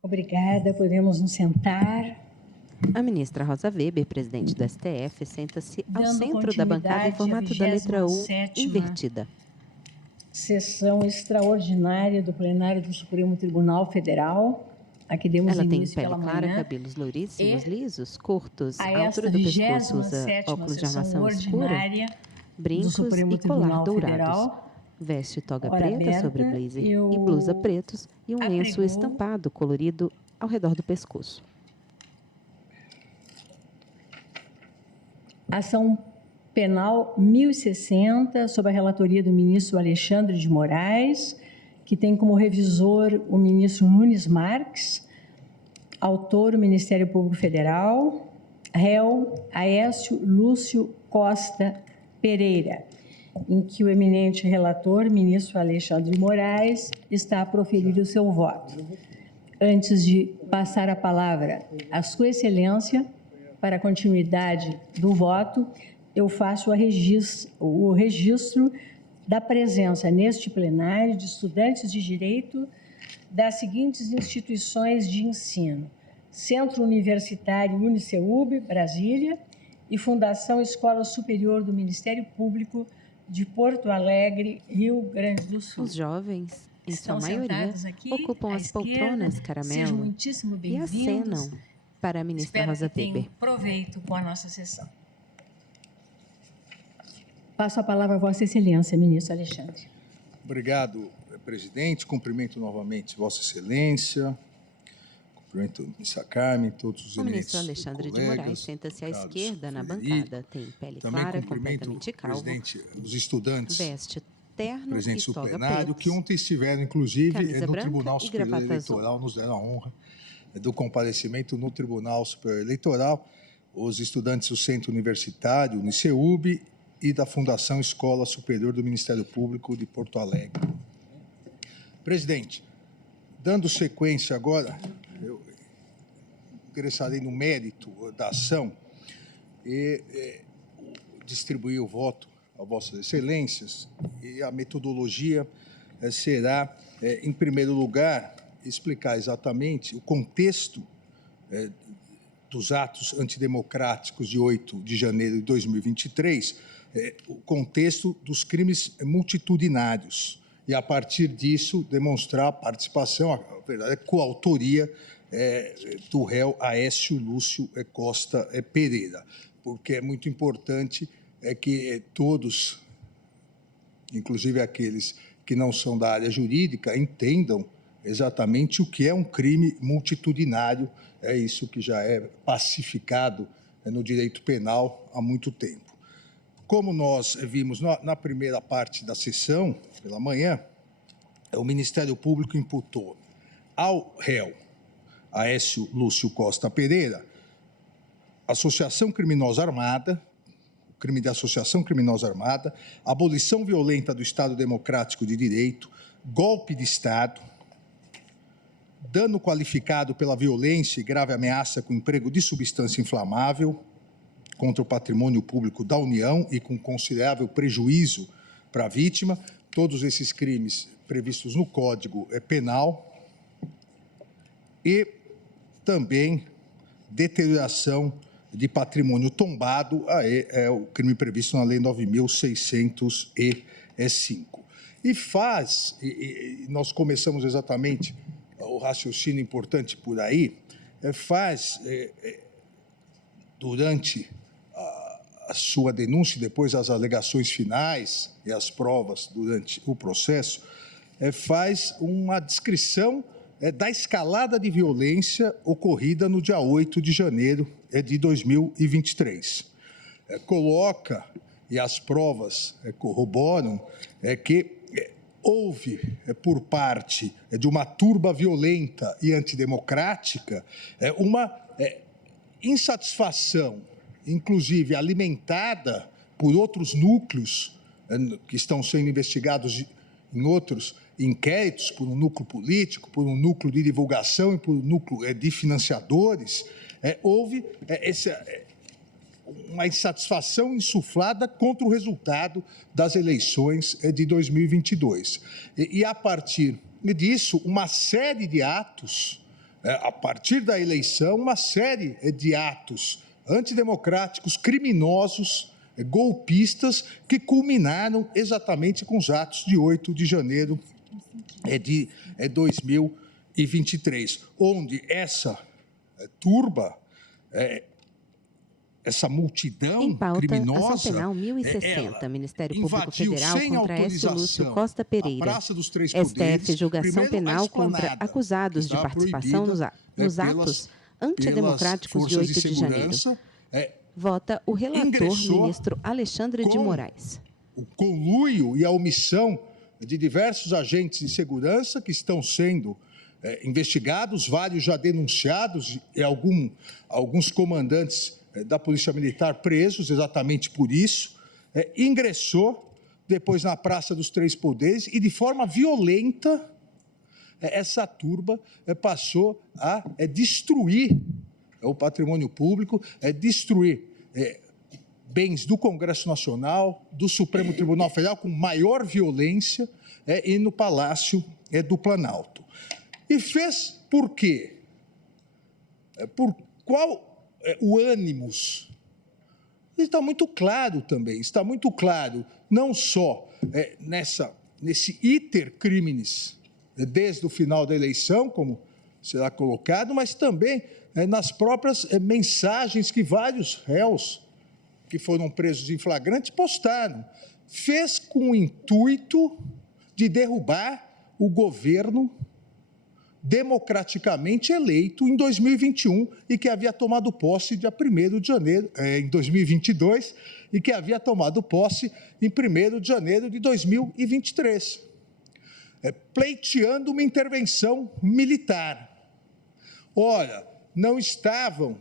Obrigada, podemos nos sentar. A ministra Rosa Weber, presidente do STF, senta-se ao Dando centro da bancada em formato da letra U 27ª invertida. Sessão extraordinária do plenário do Supremo Tribunal Federal. Aqui demos Ela tem início pele pela clara, manhã. cabelos louríssimos, lisos, curtos, A à esta altura do pescoço, usa 27ª óculos de sessão armação escura, ordinária do brincos Supremo e colar Tribunal dourados. Federal. Veste toga Hora preta sobre aberta, blazer eu e blusa pretos e um lenço apregou estampado colorido ao redor do pescoço. Ação Penal 1060, sob a relatoria do ministro Alexandre de Moraes, que tem como revisor o ministro Nunes Marques, autor o Ministério Público Federal, réu Aécio Lúcio Costa Pereira, em que o eminente relator, ministro Alexandre de Moraes, está a proferir o seu voto. Antes de passar a palavra à Sua Excelência, para a continuidade do voto, eu faço o registro da presença neste plenário de estudantes de Direito das seguintes instituições de ensino: Centro Universitário Uniceub, Brasília, e Fundação Escola Superior do Ministério Público de Porto Alegre, Rio Grande do Sul. Os jovens, em Estão sua maioria, sentados aqui, ocupam à as esquerda. poltronas Sejam caramelo muitíssimo e bem-vindos. acenam para a ministra Espero Rosa que tenham Weber. proveito com a nossa sessão. Passo a palavra a Vossa Excelência, ministro Alexandre. Obrigado, presidente. Cumprimento novamente Vossa Excelência. Cumprimento a ministra Carmen, todos os O ministro eminentes Alexandre de colegas, Moraes senta-se à caros esquerda na Frederico. bancada, tem pele Também clara, cumprimento, completamente calvo, presidente, os estudantes veste terno presentes e do toga plenário, que pretos, ontem estiveram, inclusive, camisa no branca Tribunal e Superior gravata azul. Eleitoral, nos deram a honra do comparecimento no Tribunal Superior Eleitoral, os estudantes do Centro Universitário Uniceub e da Fundação Escola Superior do Ministério Público de Porto Alegre. Presidente, dando sequência agora, eu ingressarei no mérito da ação e distribuir o voto a Vossas Excelências, e a metodologia será, em primeiro lugar, explicar exatamente o contexto dos atos antidemocráticos de 8 de janeiro de 2023, o contexto dos crimes multitudinários, e, a partir disso, demonstrar a participação, a verdade, coautoria do réu Aécio Lúcio Costa Pereira, porque é muito importante que todos, inclusive aqueles que não são da área jurídica, entendam exatamente o que é um crime multitudinário. É isso que já é pacificado no direito penal há muito tempo. Como nós vimos na primeira parte da sessão, pela manhã, o Ministério Público imputou ao réu Aécio Lúcio Costa Pereira associação criminosa armada, crime de associação criminosa armada, abolição violenta do Estado Democrático de Direito, golpe de Estado, dano qualificado pela violência e grave ameaça com emprego de substância inflamável contra o patrimônio público da União e com considerável prejuízo para a vítima, todos esses crimes previstos no Código Penal, e também deterioração de patrimônio tombado, é o crime previsto na Lei 9.605. E nós começamos exatamente o raciocínio importante por aí, durante a sua denúncia, depois as alegações finais e as provas durante o processo, faz uma descrição da escalada de violência ocorrida no dia 8 de janeiro de 2023. Coloca, e as provas corroboram, que houve, por parte de uma turba violenta e antidemocrática, uma insatisfação, inclusive alimentada por outros núcleos que estão sendo investigados em outros inquéritos, por um núcleo político, por um núcleo de divulgação e por um núcleo de financiadores. Houve uma insatisfação insuflada contra o resultado das eleições de 2022. E a partir disso, uma série de atos a partir da eleição, uma série de atos antidemocráticos, criminosos, golpistas, que culminaram exatamente com os atos de 8 de janeiro de 2023, onde essa turba, essa multidão Em pauta, criminosa, ação penal 1060, Ministério Público invadiu Federal sem contra Écio Lúcio autorização Costa a Pereira. Praça dos Três Poderes, STF, julgação primeiro, a penal contra esplanada, acusados que de estava participação proibida, nos atos antidemocráticos de pelas 8 de janeiro. segurança, Vota o relator, ingressou ministro Alexandre de com Moraes. o conluio e a omissão de diversos agentes de segurança que estão sendo investigados, vários já denunciados e alguns comandantes da Polícia Militar presos exatamente por isso, ingressou depois na Praça dos Três Poderes e, de forma violenta, essa turba passou a destruir o patrimônio público, destruir bens do Congresso Nacional, do Supremo Tribunal Federal, com maior violência, e no Palácio do Planalto. E fez por quê? Por qual o ânimos? Está muito claro também, está muito claro, não só nesse iter criminis, desde o final da eleição, como será colocado, mas também nas próprias mensagens que vários réus que foram presos em flagrante postaram. Fez com o intuito de derrubar o governo democraticamente eleito em 2021 e que havia tomado posse dia 1º de janeiro, em 2022, e que havia tomado posse em 1º de janeiro de 2023, pleiteando uma intervenção militar. Ora, não estavam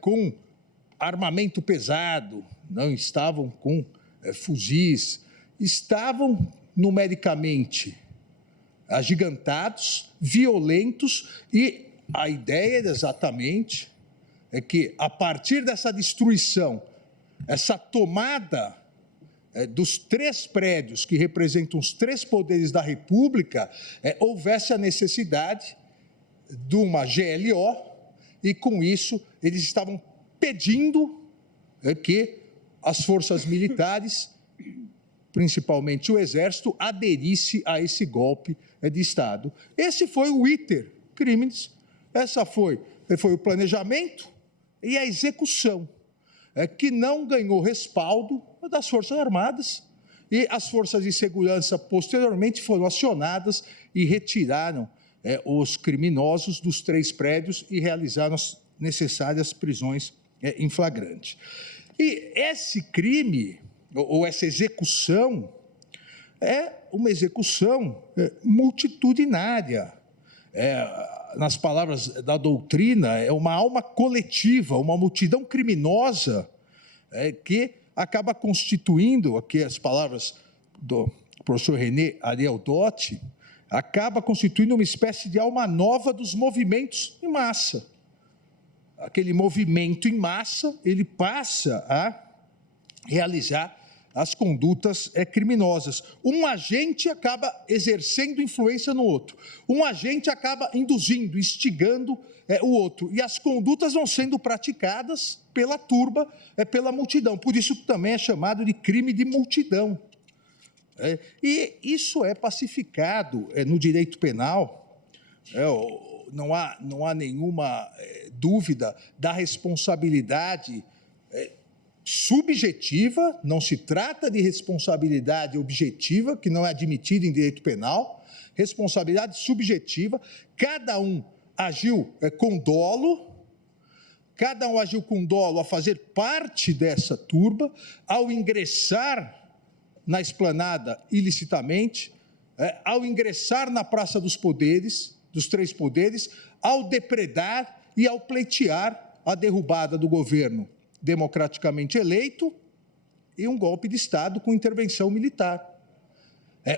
com armamento pesado, não estavam com fuzis, estavam numericamente agigantados, violentos, e a ideia exatamente é que, a partir dessa destruição, essa tomada dos 3 prédios que representam os 3 poderes da República, houvesse a necessidade de uma GLO, e com isso eles estavam pedindo que as forças militares, principalmente o Exército, aderisse a esse golpe de Estado. Esse foi o iter criminis, essa foi o planejamento e a execução, que não ganhou respaldo das Forças Armadas, e as forças de segurança posteriormente foram acionadas e retiraram os criminosos dos 3 prédios e realizaram as necessárias prisões em flagrante. E esse crime, ou essa execução, é uma execução multitudinária. Nas palavras da doutrina, é uma alma coletiva, uma multidão criminosa que acaba constituindo, aqui as palavras do professor René Ariel Dotti, acaba constituindo uma espécie de alma nova dos movimentos em massa. Aquele movimento em massa, ele passa a realizar as condutas criminosas. Um agente acaba exercendo influência no outro. Um agente acaba induzindo, instigando o outro. E as condutas vão sendo praticadas pela turba, pela multidão. Por isso também é chamado de crime de multidão. E isso é pacificado no direito penal. Não há nenhuma dúvida da responsabilidade subjetiva, não se trata de responsabilidade objetiva, que não é admitida em direito penal, responsabilidade subjetiva, cada um agiu com dolo, a fazer parte dessa turba, ao ingressar na esplanada ilicitamente, ao ingressar na Praça dos Poderes, dos 3 poderes, ao depredar e ao pleitear a derrubada do governo democraticamente eleito e um golpe de Estado com intervenção militar.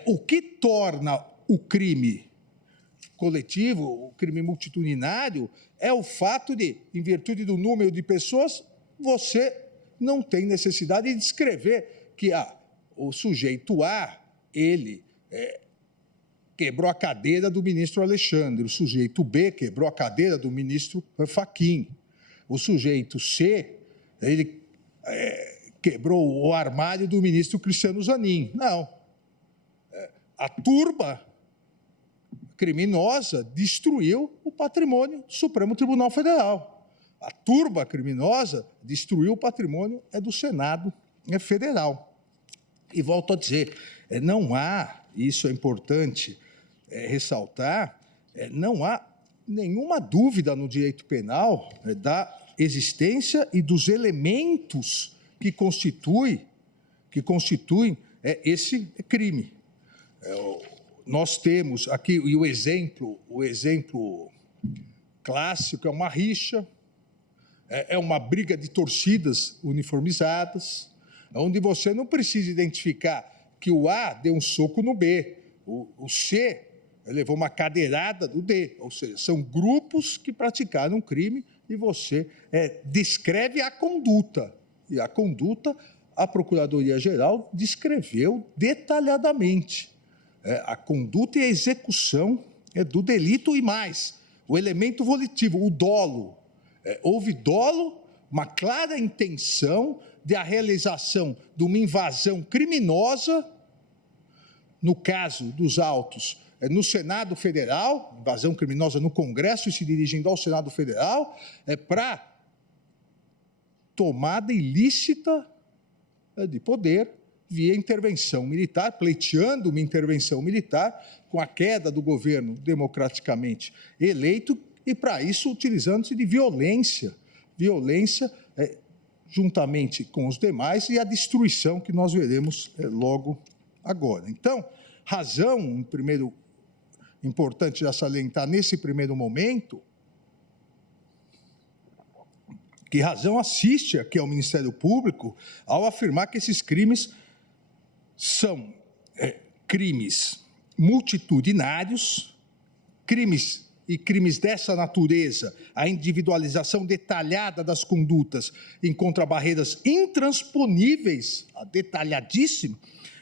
O que torna o crime coletivo, o crime multitudinário, é o fato de, em virtude do número de pessoas, você não tem necessidade de descrever que o sujeito A, ele quebrou a cadeira do ministro Alexandre. O sujeito B quebrou a cadeira do ministro Fachin. O sujeito C, ele quebrou o armário do ministro Cristiano Zanin. Não. A turba criminosa destruiu o patrimônio do Supremo Tribunal Federal. A turba criminosa destruiu o patrimônio do Senado Federal. E volto a dizer, não há, isso é importante ressaltar, não há nenhuma dúvida no direito penal da existência e dos elementos que constituem esse crime. Nós temos aqui, e o exemplo clássico é uma rixa, é uma briga de torcidas uniformizadas, onde você não precisa identificar que o A deu um soco no B, o C levou uma cadeirada do D, ou seja, são grupos que praticaram um crime e você descreve a conduta. E a conduta, a Procuradoria-Geral descreveu detalhadamente. A conduta e a execução do delito e mais, o elemento volitivo, o dolo. Houve dolo, uma clara intenção de a realização de uma invasão criminosa, no caso dos autos, no Senado Federal, invasão criminosa no Congresso e se dirigindo ao Senado Federal, para tomada ilícita de poder via intervenção militar, pleiteando uma intervenção militar com a queda do governo democraticamente eleito e, para isso, utilizando-se de violência juntamente com os demais e a destruição que nós veremos logo agora. Então, razão, primeiro, importante já salientar nesse primeiro momento, que razão assiste aqui ao Ministério Público ao afirmar que esses crimes são crimes multitudinários, crimes dessa natureza, a individualização detalhada das condutas encontra barreiras intransponíveis, detalhadíssimo,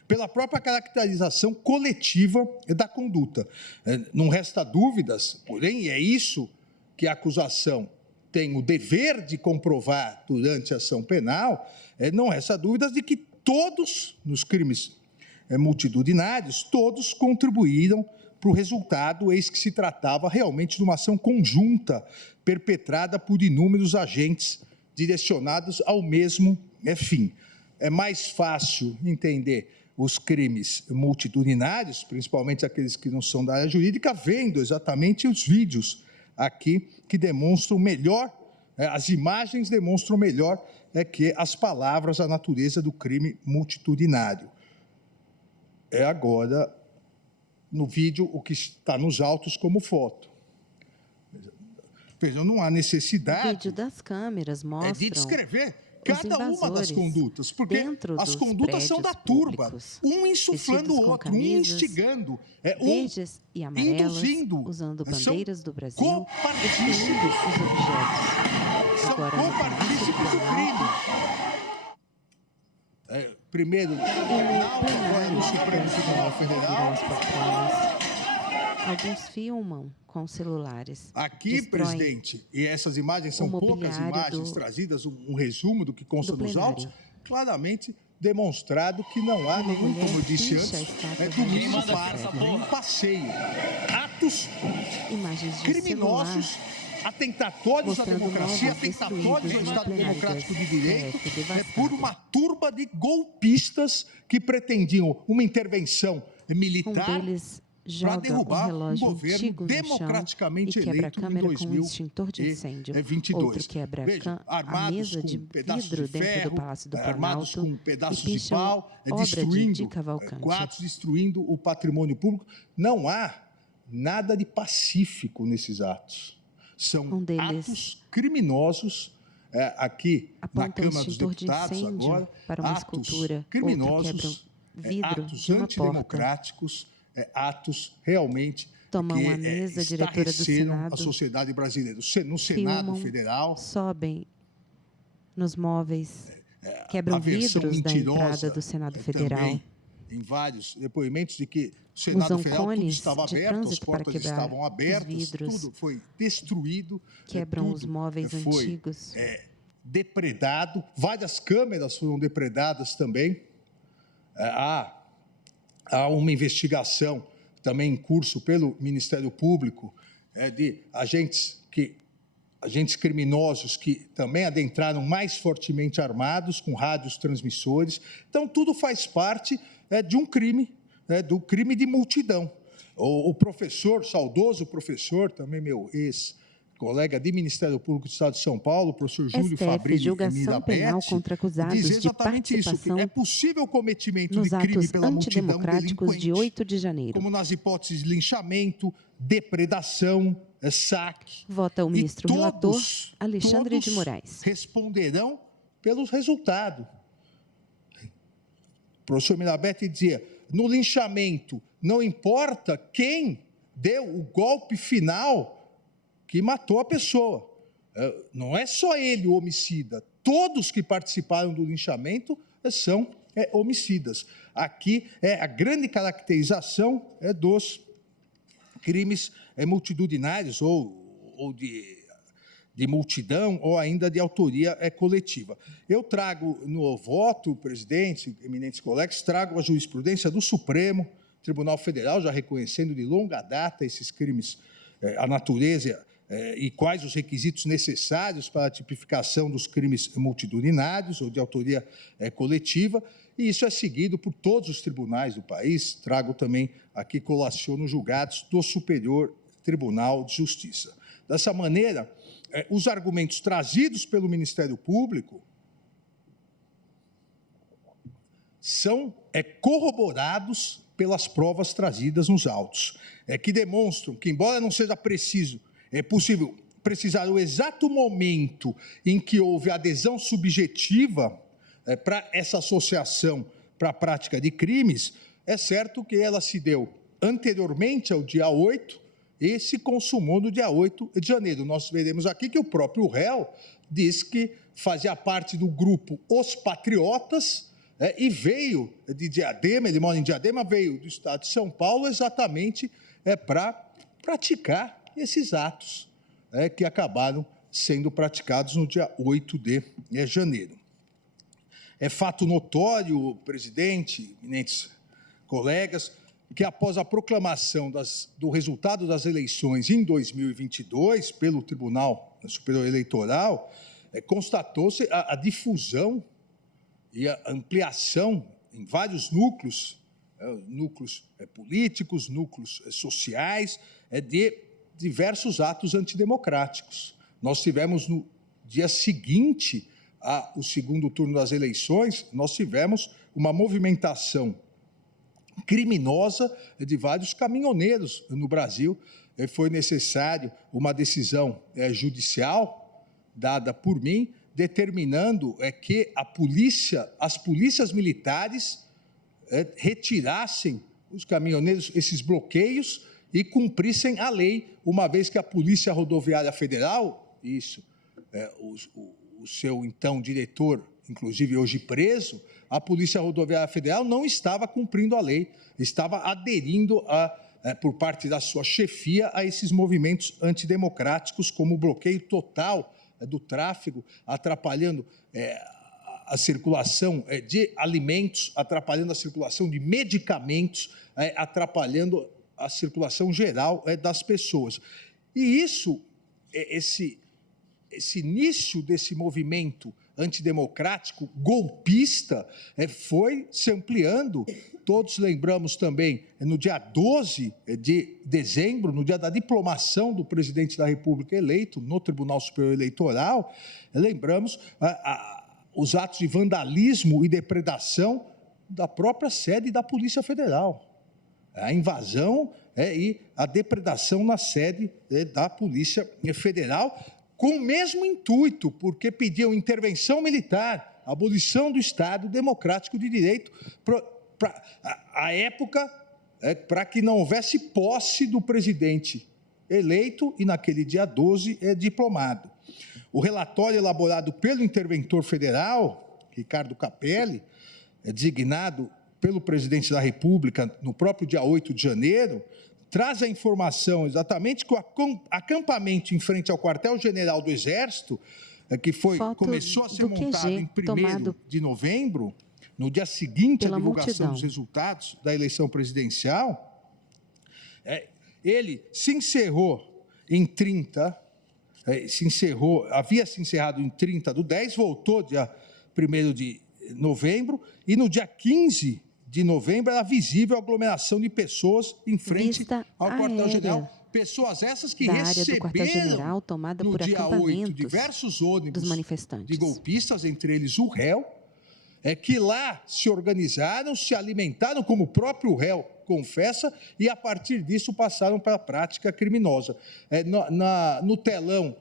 pela própria caracterização coletiva da conduta. Não resta dúvidas, porém, e é isso que a acusação tem o dever de comprovar durante a ação penal, não resta dúvidas de que todos, nos crimes multitudinários, todos contribuíram para o resultado, eis que se tratava realmente de uma ação conjunta, perpetrada por inúmeros agentes direcionados ao mesmo fim. É mais fácil entender os crimes multitudinários, principalmente aqueles que não são da área jurídica, vendo exatamente os vídeos aqui que demonstram melhor, as imagens demonstram melhor que as palavras, a natureza do crime multitudinário. Agora, no vídeo, o que está nos autos como foto. Vejam, não há necessidade... O vídeo das câmeras mostra de descrever cada uma das condutas, porque as condutas são da turba, um insuflando o outro, um instigando, verdes e amarelas, usando bandeiras do Brasil, destruindo os objetos. São copartícipes do crime. Primeiro no tribunal, agora no Supremo Tribunal Federal. Alguns filmam com celulares. Aqui, presidente, e essas imagens são poucas imagens trazidas, um resumo do que consta nos autos, claramente demonstrado que não há nenhum, como eu disse antes, domingo bárbaro, nenhum passeio. Atos criminosos, atentatórios à democracia, atentatórios ao Estado Democrático de Direito, por uma turba de golpistas que pretendiam uma intervenção militar para derrubar um governo democraticamente eleito em 2022. Veja, armados com pedaços de ferro, armados com pedaços de pau, destruindo quadros, destruindo o patrimônio público. Não há nada de pacífico nesses atos. São atos criminosos, aqui na Câmara dos Deputados agora, atos criminosos, atos antidemocráticos, atos realmente que estarreceram a sociedade brasileira. No Senado Federal... Sobem nos móveis, quebram vidros da entrada do Senado Federal. Também, em vários depoimentos de que Senado Federal, tudo estava aberto, as portas estavam abertas, tudo foi destruído. Quebram os móveis antigos. Depredado, várias câmeras foram depredadas também. Há uma investigação também em curso pelo Ministério Público de agentes criminosos que também adentraram mais fortemente armados, com rádios transmissores. Então, tudo faz parte de um crime, do crime de multidão. O professor, saudoso professor, também meu ex-colega de Ministério Público do Estado de São Paulo, o professor Júlio Fabrini julgação penal contra acusados diz exatamente de isso, que participação é possível o cometimento nos de crime atos pela multidão antidemocráticos de 8 de janeiro. como nas hipóteses de linchamento, depredação, saque. Vota o ministro relator Alexandre de Moraes. Responderão pelos resultados. O professor Mirabete dizia, no linchamento, não importa quem deu o golpe final que matou a pessoa. Não é só ele o homicida. Todos que participaram do linchamento são homicidas. Aqui a grande caracterização dos crimes multitudinários ou de multidão ou ainda de autoria coletiva. Eu trago no voto, presidente, eminentes colegas, trago a jurisprudência do Supremo Tribunal Federal, já reconhecendo de longa data esses crimes, a natureza e quais os requisitos necessários para a tipificação dos crimes multitudinários ou de autoria coletiva, e isso é seguido por todos os tribunais do país. Trago também aqui, colaciono julgados do Superior Tribunal de Justiça. Dessa maneira, os argumentos trazidos pelo Ministério Público são corroborados pelas provas trazidas nos autos, que demonstram que, embora não seja possível precisar o exato momento em que houve adesão subjetiva para essa associação para a prática de crimes, é certo que ela se deu anteriormente ao dia 8 e se consumou no dia 8 de janeiro. Nós veremos aqui que o próprio réu diz que fazia parte do grupo Os Patriotas e veio de Diadema, ele mora em Diadema, veio do estado de São Paulo exatamente para praticar esses atos que acabaram sendo praticados no dia 8 de janeiro. É fato notório, presidente, eminentes colegas, que após a proclamação do resultado das eleições em 2022 pelo Tribunal Superior Eleitoral, constatou-se a difusão e a ampliação em vários núcleos políticos, núcleos sociais, de diversos atos antidemocráticos. Nós tivemos no dia seguinte ao segundo turno das eleições, nós tivemos uma movimentação criminosa de vários caminhoneiros no Brasil. Foi necessário uma decisão judicial dada por mim, determinando que as polícias militares retirassem os caminhoneiros, esses bloqueios, e cumprissem a lei, uma vez que a Polícia Rodoviária Federal, o seu então diretor, inclusive hoje preso, a Polícia Rodoviária Federal não estava cumprindo a lei, estava aderindo, por parte da sua chefia, a esses movimentos antidemocráticos, como o bloqueio total do tráfego, atrapalhando a circulação de alimentos, atrapalhando a circulação de medicamentos, atrapalhando a circulação geral das pessoas. E esse início desse movimento antidemocrático, golpista, foi se ampliando. Todos lembramos também, no dia 12 de dezembro, no dia da diplomação do presidente da República eleito no Tribunal Superior Eleitoral, lembramos os atos de vandalismo e depredação da própria sede da Polícia Federal. A invasão e a depredação na sede da Polícia Federal, com o mesmo intuito, porque pediam intervenção militar, abolição do Estado Democrático de Direito, à época, para que não houvesse posse do presidente eleito e, naquele dia 12, diplomado. O relatório elaborado pelo interventor federal, Ricardo Capelli, designado pelo presidente da República no próprio dia 8 de janeiro, traz a informação exatamente que o acampamento em frente ao quartel-general do Exército, que começou a ser montado em 1º de novembro, no dia seguinte à divulgação dos resultados da eleição presidencial, ele se encerrou em 30, havia se encerrado em 30/10, voltou dia 1º de novembro, e no dia 15 de novembro era visível a aglomeração de pessoas em frente ao quartel-general. Pessoas essas que receberam tomada no por dia 8 diversos ônibus dos manifestantes. de golpistas, entre eles o réu, que lá se organizaram, se alimentaram, como o próprio réu confessa, e a partir disso passaram para a prática criminosa. No telão,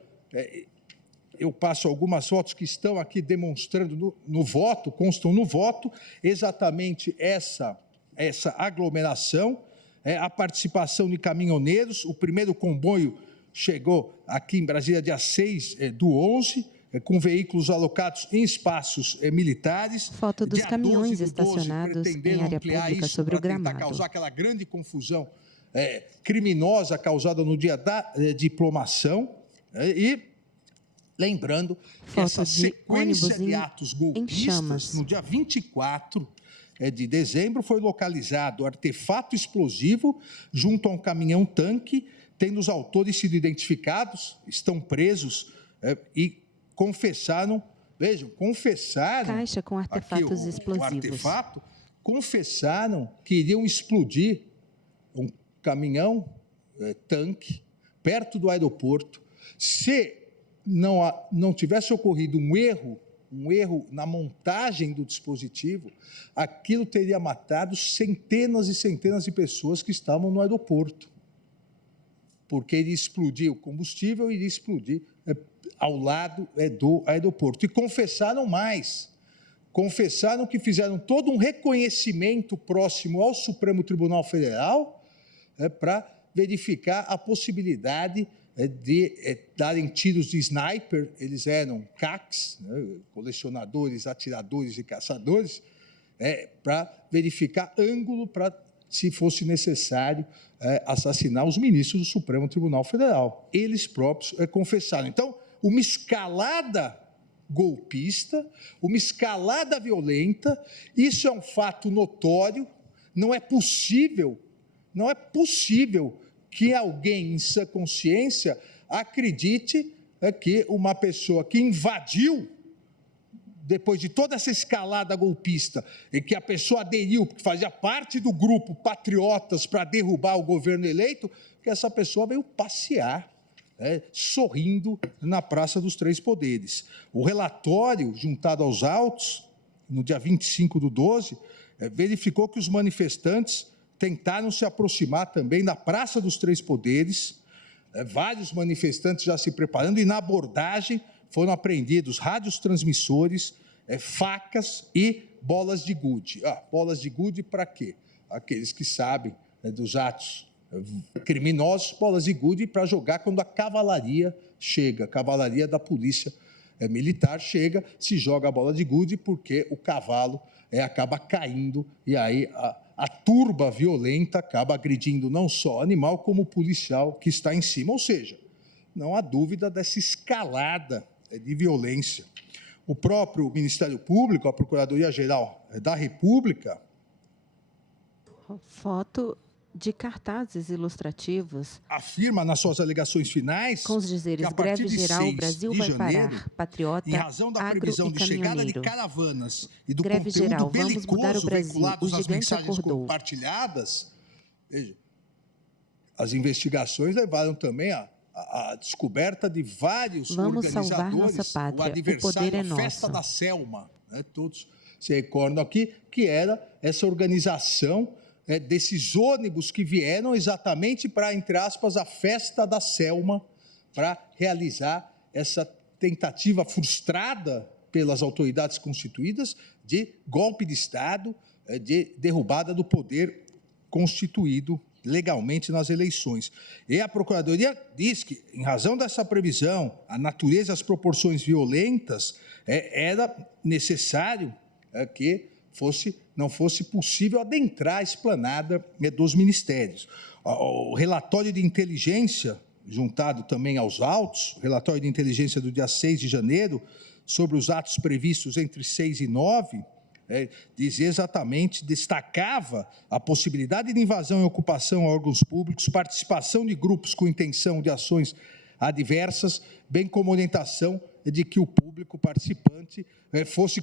eu passo algumas fotos que estão aqui demonstrando no voto, constam no voto, exatamente essa aglomeração, a participação de caminhoneiros. O primeiro comboio chegou aqui em Brasília dia 6/11, com veículos alocados em espaços militares. Foto dos caminhões estacionados em área pública sobre o gramado. Causar aquela grande confusão criminosa causada no dia da diplomação. E lembrando que essa sequência de atos golpistas, no dia 24 de dezembro, foi localizado artefato explosivo junto a um caminhão-tanque, tendo os autores sido identificados, estão presos e confessaram, vejam, caixa com artefatos explosivos. Confessaram que iriam explodir um caminhão tanque perto do aeroporto. Se não tivesse ocorrido um erro na montagem do dispositivo, aquilo teria matado centenas e centenas de pessoas que estavam no aeroporto, porque iria explodir o combustível, iria explodir ao lado do aeroporto. E confessaram mais, confessaram que fizeram todo um reconhecimento próximo ao Supremo Tribunal Federal para verificar a possibilidade de darem tiros de sniper. Eles eram CACs, colecionadores, atiradores e caçadores, para verificar ângulo para, se fosse necessário, assassinar os ministros do Supremo Tribunal Federal. Eles próprios confessaram. Então, uma escalada golpista, uma escalada violenta, isso é um fato notório. Não é possível que alguém em sua consciência acredite que uma pessoa que invadiu, depois de toda essa escalada golpista, e que a pessoa aderiu, porque fazia parte do grupo Patriotas para derrubar o governo eleito, que essa pessoa veio passear, sorrindo na Praça dos Três Poderes. O relatório, juntado aos autos, no dia 25/12, verificou que os manifestantes tentaram se aproximar também da Praça dos Três Poderes, vários manifestantes já se preparando, e na abordagem foram apreendidos rádios transmissores, facas e bolas de gude. Bolas de gude para quê? Aqueles que sabem dos atos criminosos, bolas de gude para jogar quando a cavalaria chega, a cavalaria da polícia militar chega, se joga a bola de gude porque o cavalo acaba caindo, e aí a turba violenta acaba agredindo não só o animal, como o policial que está em cima. Ou seja, não há dúvida dessa escalada de violência. O próprio Ministério Público, a Procuradoria-Geral da República... Foto de cartazes ilustrativos. Afirma nas suas alegações finais, com os dizeres: greve geral, o Brasil vai parar, patriota, em razão da previsão de chegada de caravanas e do greve conteúdo geral, belicoso vamos mudar o Brasil, vinculados o às gigante mensagens acordou. Compartilhadas, veja, as investigações levaram também a descoberta de vários vamos organizadores, salvar nossa pátria, o adversário, o poder é a Festa nosso. da Selma, todos se recordam aqui, que era essa organização desses ônibus que vieram exatamente para, entre aspas, a Festa da Selma, para realizar essa tentativa frustrada pelas autoridades constituídas de golpe de Estado, de derrubada do poder constituído legalmente nas eleições. E a Procuradoria diz que, em razão dessa previsão, a natureza e as proporções violentas, era necessário que não fosse possível adentrar a esplanada dos ministérios. O relatório de inteligência, juntado também aos autos, o relatório de inteligência do dia 6 de janeiro, sobre os atos previstos entre 6 e 9, dizia exatamente, destacava a possibilidade de invasão e ocupação a órgãos públicos, participação de grupos com intenção de ações adversas, bem como orientação de que o público participante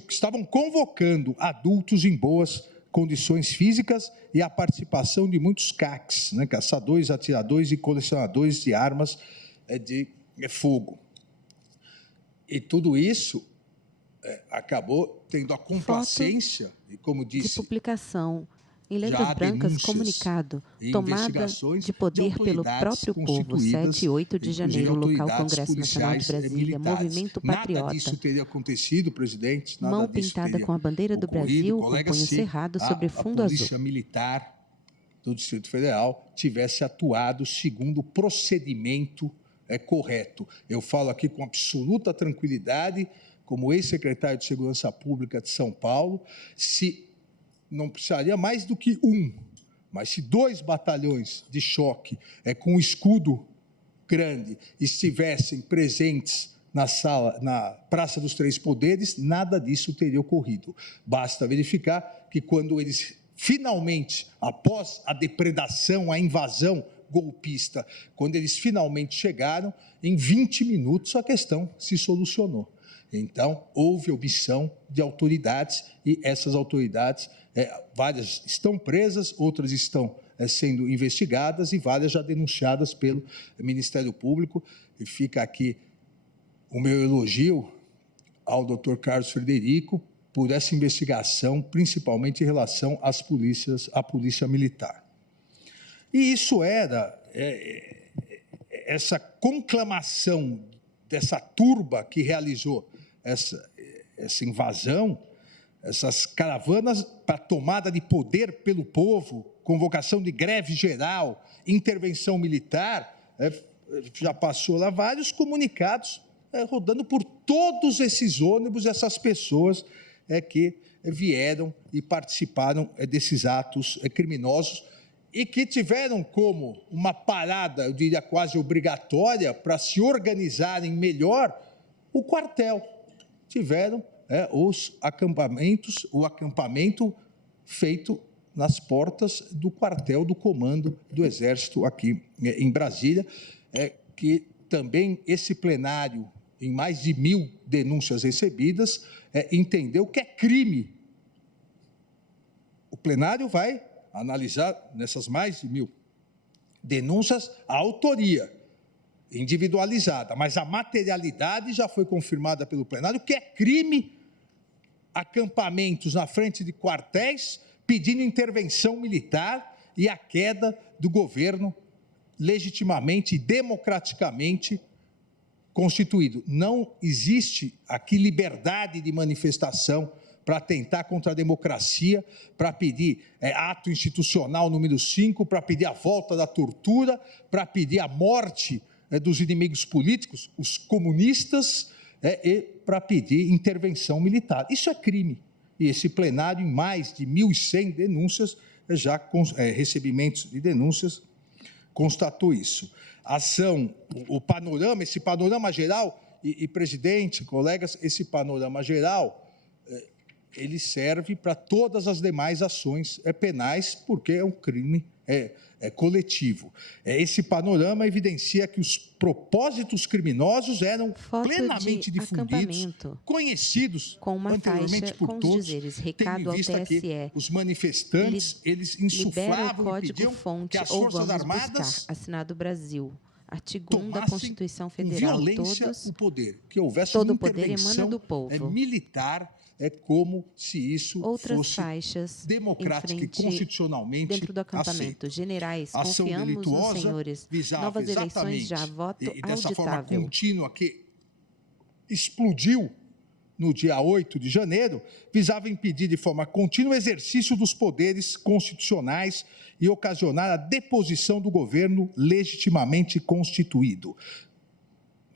estavam convocando adultos em boas condições físicas e a participação de muitos CACs, caçadores, atiradores e colecionadores de armas de fogo. E tudo isso acabou tendo a complacência, e como disse... De publicação em letras brancas, comunicado, tomada de poder pelo próprio povo, 7 e 8 de janeiro, local Congresso Nacional de Brasília, Movimento Patriota. Nada disso teria acontecido, presidente. Mão pintada com a bandeira do Brasil, com punho cerrado sobre fundo azul. A Polícia Militar do Distrito Federal tivesse atuado segundo o procedimento correto. Eu falo aqui com absoluta tranquilidade, como ex-secretário de Segurança Pública de São Paulo, se não precisaria mais do que mas se 2 batalhões de choque com escudo grande estivessem presentes na Praça dos Três Poderes, nada disso teria ocorrido. Basta verificar que quando eles finalmente, após a depredação, a invasão golpista, quando eles finalmente chegaram, em 20 minutos a questão se solucionou. Então, houve omissão de autoridades e essas autoridades, várias estão presas, outras estão sendo investigadas e várias já denunciadas pelo Ministério Público. E fica aqui o meu elogio ao Dr. Carlos Frederico por essa investigação, principalmente em relação à Polícia Militar. E isso era essa conclamação dessa turba que realizou essa invasão, essas caravanas para tomada de poder pelo povo, convocação de greve geral, intervenção militar, já passou lá vários comunicados rodando por todos esses ônibus, essas pessoas que vieram e participaram desses atos criminosos e que tiveram como uma parada, eu diria quase obrigatória, para se organizarem melhor, o quartel. Tiveram os acampamentos, o acampamento feito nas portas do quartel do Comando do Exército aqui em Brasília, que também esse plenário, em mais de 1.000 denúncias recebidas, entendeu que é crime. O plenário vai analisar nessas mais de 1.000 denúncias a autoria individualizada, mas a materialidade já foi confirmada pelo plenário, que é crime acampamentos na frente de quartéis pedindo intervenção militar e a queda do governo legitimamente e democraticamente constituído. Não existe aqui liberdade de manifestação para atentar contra a democracia, para pedir ato institucional número 5, para pedir a volta da tortura, para pedir a morte dos inimigos políticos, os comunistas, e para pedir intervenção militar. Isso é crime. E esse plenário, em mais de 1.100 denúncias, recebimentos de denúncias, constatou isso. Ação, esse panorama geral, e presidente, colegas, esse panorama geral, ele serve para todas as demais ações penais, porque é um crime coletivo. Esse panorama evidencia que os propósitos criminosos eram plenamente difundidos, conhecidos com uma anteriormente faixa por com todos, os dizeres, recado ao TSE. Os manifestantes, eles insuflavam o e pediam fonte, que as ou Forças vamos Armadas buscar, assinado Brasil. Artigo 1 da Constituição Federal. Com violência o poder, que houvesse todo uma o poder emana do povo. Militar, como se isso outras fosse faixas democrática e constitucionalmente dentro do acampamento. aceito. Generais, Ação confiamos nos senhores. Novas eleições já, voto e dessa forma auditável. contínua que explodiu no dia 8 de janeiro, visava impedir de forma contínua o exercício dos poderes constitucionais e ocasionar a deposição do governo legitimamente constituído.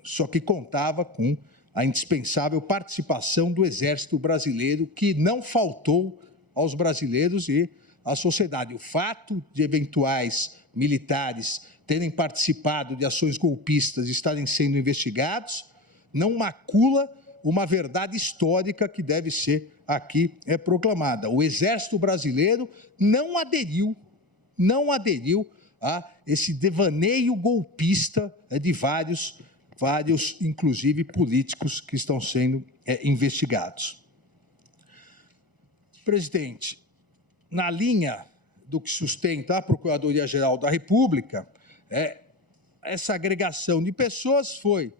Só que contava com a indispensável participação do Exército Brasileiro, que não faltou aos brasileiros e à sociedade. O fato de eventuais militares terem participado de ações golpistas e estarem sendo investigados não macula uma verdade histórica que deve ser aqui proclamada. O Exército Brasileiro não aderiu a esse devaneio golpista de vários, inclusive, políticos que estão sendo investigados. Presidente, na linha do que sustenta a Procuradoria-Geral da República, essa agregação de pessoas foi...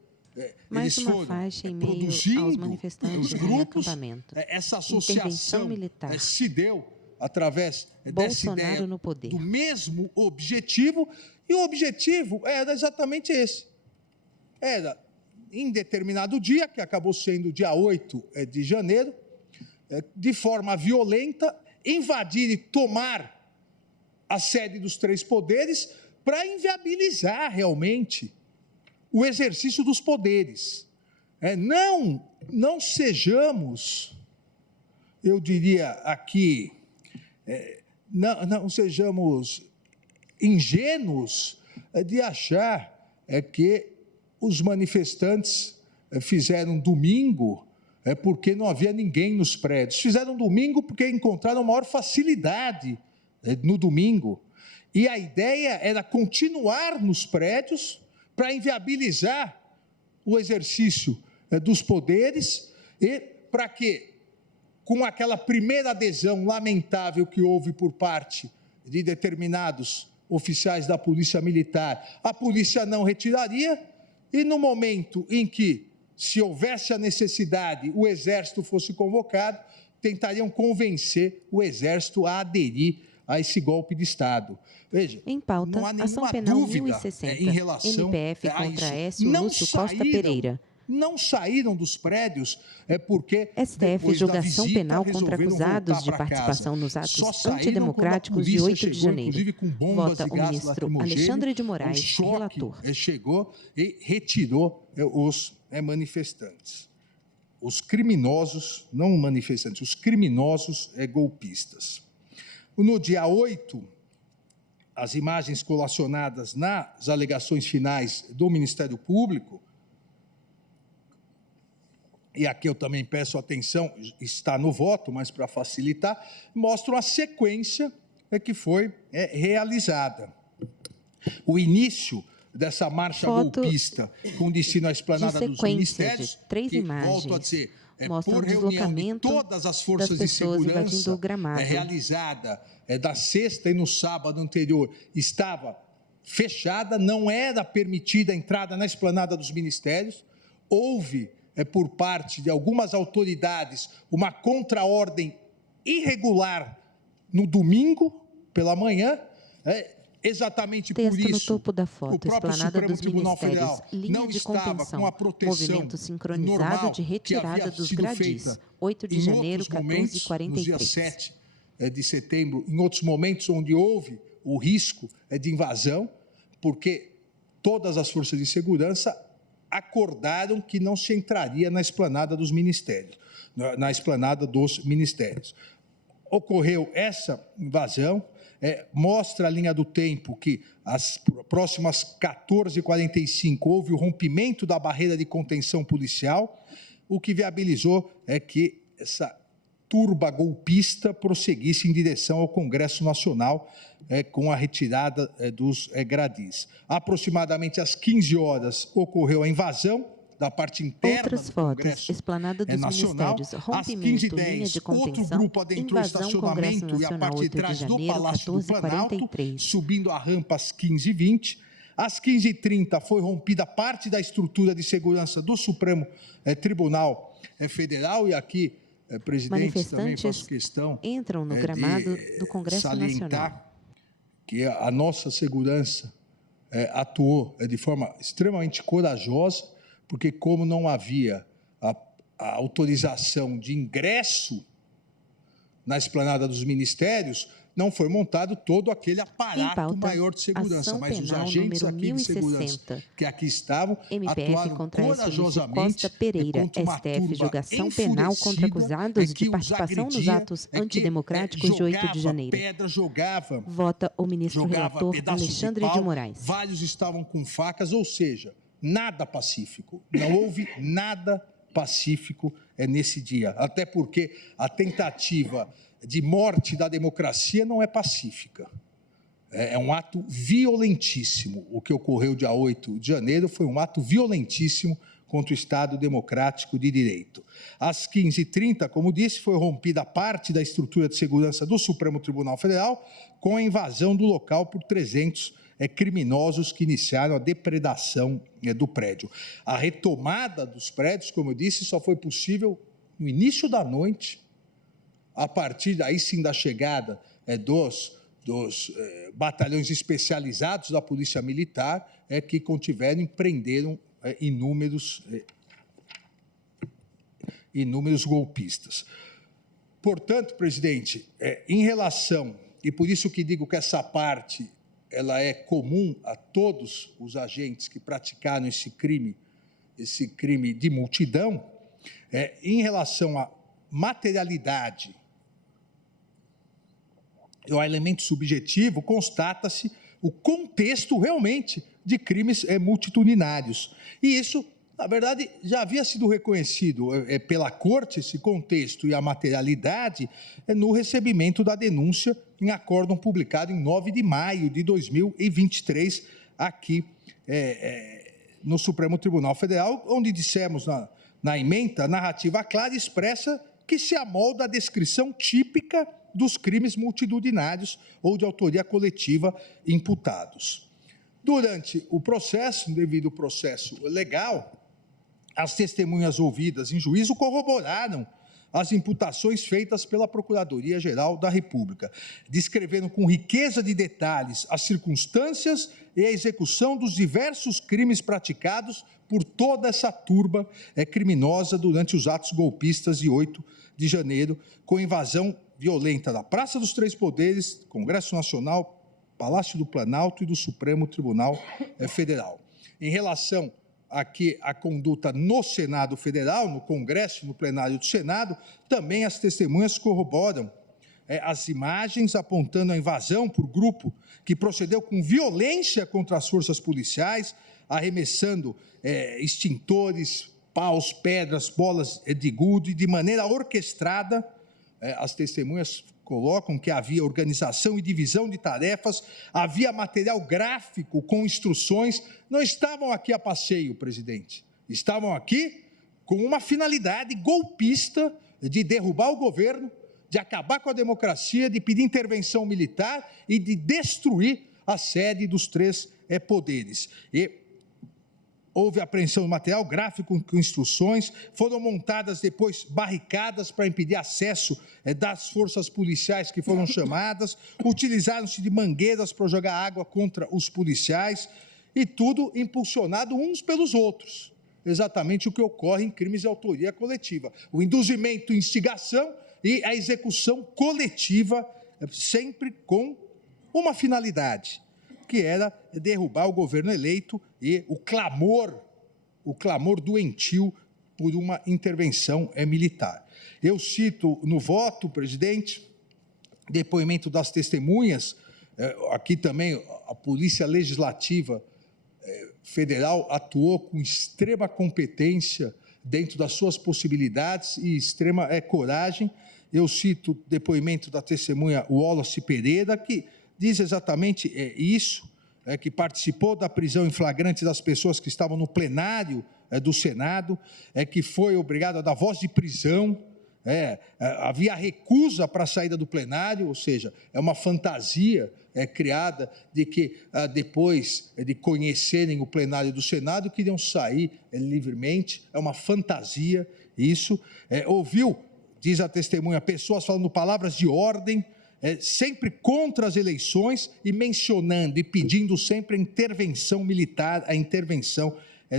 Mais uma faixa em meio aos manifestantes os grupos, em acampamento. Essa associação militar. Se deu através dessa ideia no poder. Do mesmo objetivo, e o objetivo era exatamente esse. Era, em determinado dia, que acabou sendo dia 8 de janeiro, de forma violenta, invadir e tomar a sede dos três poderes para inviabilizar realmente o exercício dos poderes. Não sejamos, eu diria aqui, não sejamos ingênuos de achar que os manifestantes fizeram domingo porque não havia ninguém nos prédios. Fizeram domingo porque encontraram maior facilidade no domingo. E a ideia era continuar nos prédios para inviabilizar o exercício dos poderes e para que, com aquela primeira adesão lamentável que houve por parte de determinados oficiais da Polícia Militar, a polícia não retiraria, e no momento em que, se houvesse a necessidade, o Exército fosse convocado, tentariam convencer o Exército a aderir a esse golpe de Estado. Veja, em pauta, não há nenhuma ação penal dúvida 1060, em relação MPF a contra isso. Écio Lúcio Costa Pereira. Não saíram dos prédios porque... STF julgação penal contra acusados de participação nos atos antidemocráticos de 8 de janeiro. Vota o ministro Alexandre de Moraes, relator. Chegou e retirou os manifestantes. Os criminosos, não manifestantes, os criminosos golpistas. No dia 8, as imagens colacionadas nas alegações finais do Ministério Público, e aqui eu também peço atenção, está no voto, mas para facilitar, mostram a sequência que foi realizada. O início dessa marcha golpista com destino à esplanada dos ministérios, de 3 imagens, volto a dizer, mostra por o reunião de deslocamento todas as forças das de pessoas segurança, invadindo o gramado. realizada da sexta e no sábado anterior, estava fechada, não era permitida a entrada na esplanada dos ministérios. Houve, por parte de algumas autoridades, uma contraordem irregular no domingo pela manhã, exatamente Texto por isso, no topo da foto, o próprio esplanada Supremo dos Tribunal Ministérios, Federal linha não de estava contenção, com a proteção movimento sincronizado normal de retirada que havia dos sido gradis, feita 8 de em janeiro, outros momentos, 14h43. no dia 7 de setembro, em outros momentos onde houve o risco de invasão, porque todas as forças de segurança acordaram que não se entraria na esplanada dos ministérios, Ocorreu essa invasão, mostra a linha do tempo que às próximas 14h45 houve o rompimento da barreira de contenção policial, o que viabilizou que essa turba golpista prosseguisse em direção ao Congresso Nacional com a retirada dos gradis. Aproximadamente às 15 horas ocorreu a invasão da parte interna Outras do fotos, Congresso esplanada dos Nacional. Ministérios, Às rompimento, 15h10, linha de contenção, outro grupo adentrou o invasão Congresso estacionamento e a Nacional parte de 8 de trás do janeiro, Palácio do Planalto, 14h43. subindo a rampa às 15h20. Às 15h30 foi rompida parte da estrutura de segurança do Supremo Tribunal Federal, e aqui, presidente, também faço questão entram no gramado do Congresso Nacional. Que a nossa segurança atuou de forma extremamente corajosa, porque como não havia a autorização de ingresso na esplanada dos ministérios, não foi montado todo aquele aparato maior de segurança, mas os agentes aqui de segurança que aqui estavam atuaram corajosamente contra uma turba enfurecida de participação nos atos antidemocráticos de 8 de janeiro. Vota o ministro relator Alexandre de Moraes. Vários estavam com facas, ou seja, nada pacífico. Não houve nada pacífico nesse dia. Até porque a tentativa de morte da democracia não é pacífica. É um ato violentíssimo. O que ocorreu dia 8 de janeiro foi um ato violentíssimo contra o Estado Democrático de Direito. Às 15h30, como disse, foi rompida parte da estrutura de segurança do Supremo Tribunal Federal com a invasão do local por 300 criminosos que iniciaram a depredação do prédio. A retomada dos prédios, como eu disse, só foi possível no início da noite, a partir daí sim da chegada dos batalhões especializados da Polícia Militar, que contiveram e prenderam inúmeros golpistas. Portanto, presidente, em relação, e por isso que digo que essa parte ela é comum a todos os agentes que praticaram esse crime de multidão, em relação à materialidade, o elemento subjetivo, constata-se o contexto realmente de crimes multitudinários. E isso, na verdade, já havia sido reconhecido pela Corte, esse contexto e a materialidade, no recebimento da denúncia em acórdão publicado em 9 de maio de 2023, aqui no Supremo Tribunal Federal, onde dissemos na ementa, narrativa clara e expressa que se amolda a descrição típica dos crimes multitudinários ou de autoria coletiva imputados. Durante o processo, devido ao processo legal, as testemunhas ouvidas em juízo corroboraram as imputações feitas pela Procuradoria-Geral da República, descrevendo com riqueza de detalhes as circunstâncias e a execução dos diversos crimes praticados por toda essa turba criminosa durante os atos golpistas de 8 de janeiro, com invasão violenta da Praça dos Três Poderes, Congresso Nacional, Palácio do Planalto e do Supremo Tribunal Federal. Em relação aqui à conduta no Senado Federal, no Congresso e no plenário do Senado, também as testemunhas corroboram as imagens apontando a invasão por grupo que procedeu com violência contra as forças policiais, arremessando extintores, paus, pedras, bolas de gude, de maneira orquestrada. As testemunhas colocam que havia organização e divisão de tarefas, havia material gráfico com instruções. Não estavam aqui a passeio, presidente. Estavam aqui com uma finalidade golpista de derrubar o governo, de acabar com a democracia, de pedir intervenção militar e de destruir a sede dos três poderes. E houve apreensão de material gráfico com instruções, foram montadas depois barricadas para impedir acesso das forças policiais que foram chamadas, utilizaram-se de mangueiras para jogar água contra os policiais, e tudo impulsionado uns pelos outros. Exatamente o que ocorre em crimes de autoria coletiva. O induzimento, instigação e a execução coletiva, sempre com uma finalidade, que era derrubar o governo eleito e o clamor doentio por uma intervenção militar. Eu cito no voto, presidente, depoimento das testemunhas, aqui também a Polícia Legislativa Federal atuou com extrema competência dentro das suas possibilidades e extrema coragem. Eu cito o depoimento da testemunha Wallace Pereira, que diz exatamente isso, que participou da prisão em flagrante das pessoas que estavam no plenário do Senado, que foi obrigado a dar voz de prisão, havia recusa para a saída do plenário, ou seja, é uma fantasia criada de que depois de conhecerem o plenário do Senado, queriam sair livremente, é uma fantasia isso. Ouviu, diz a testemunha, pessoas falando palavras de ordem, sempre contra as eleições e mencionando e pedindo sempre a intervenção militar, a intervenção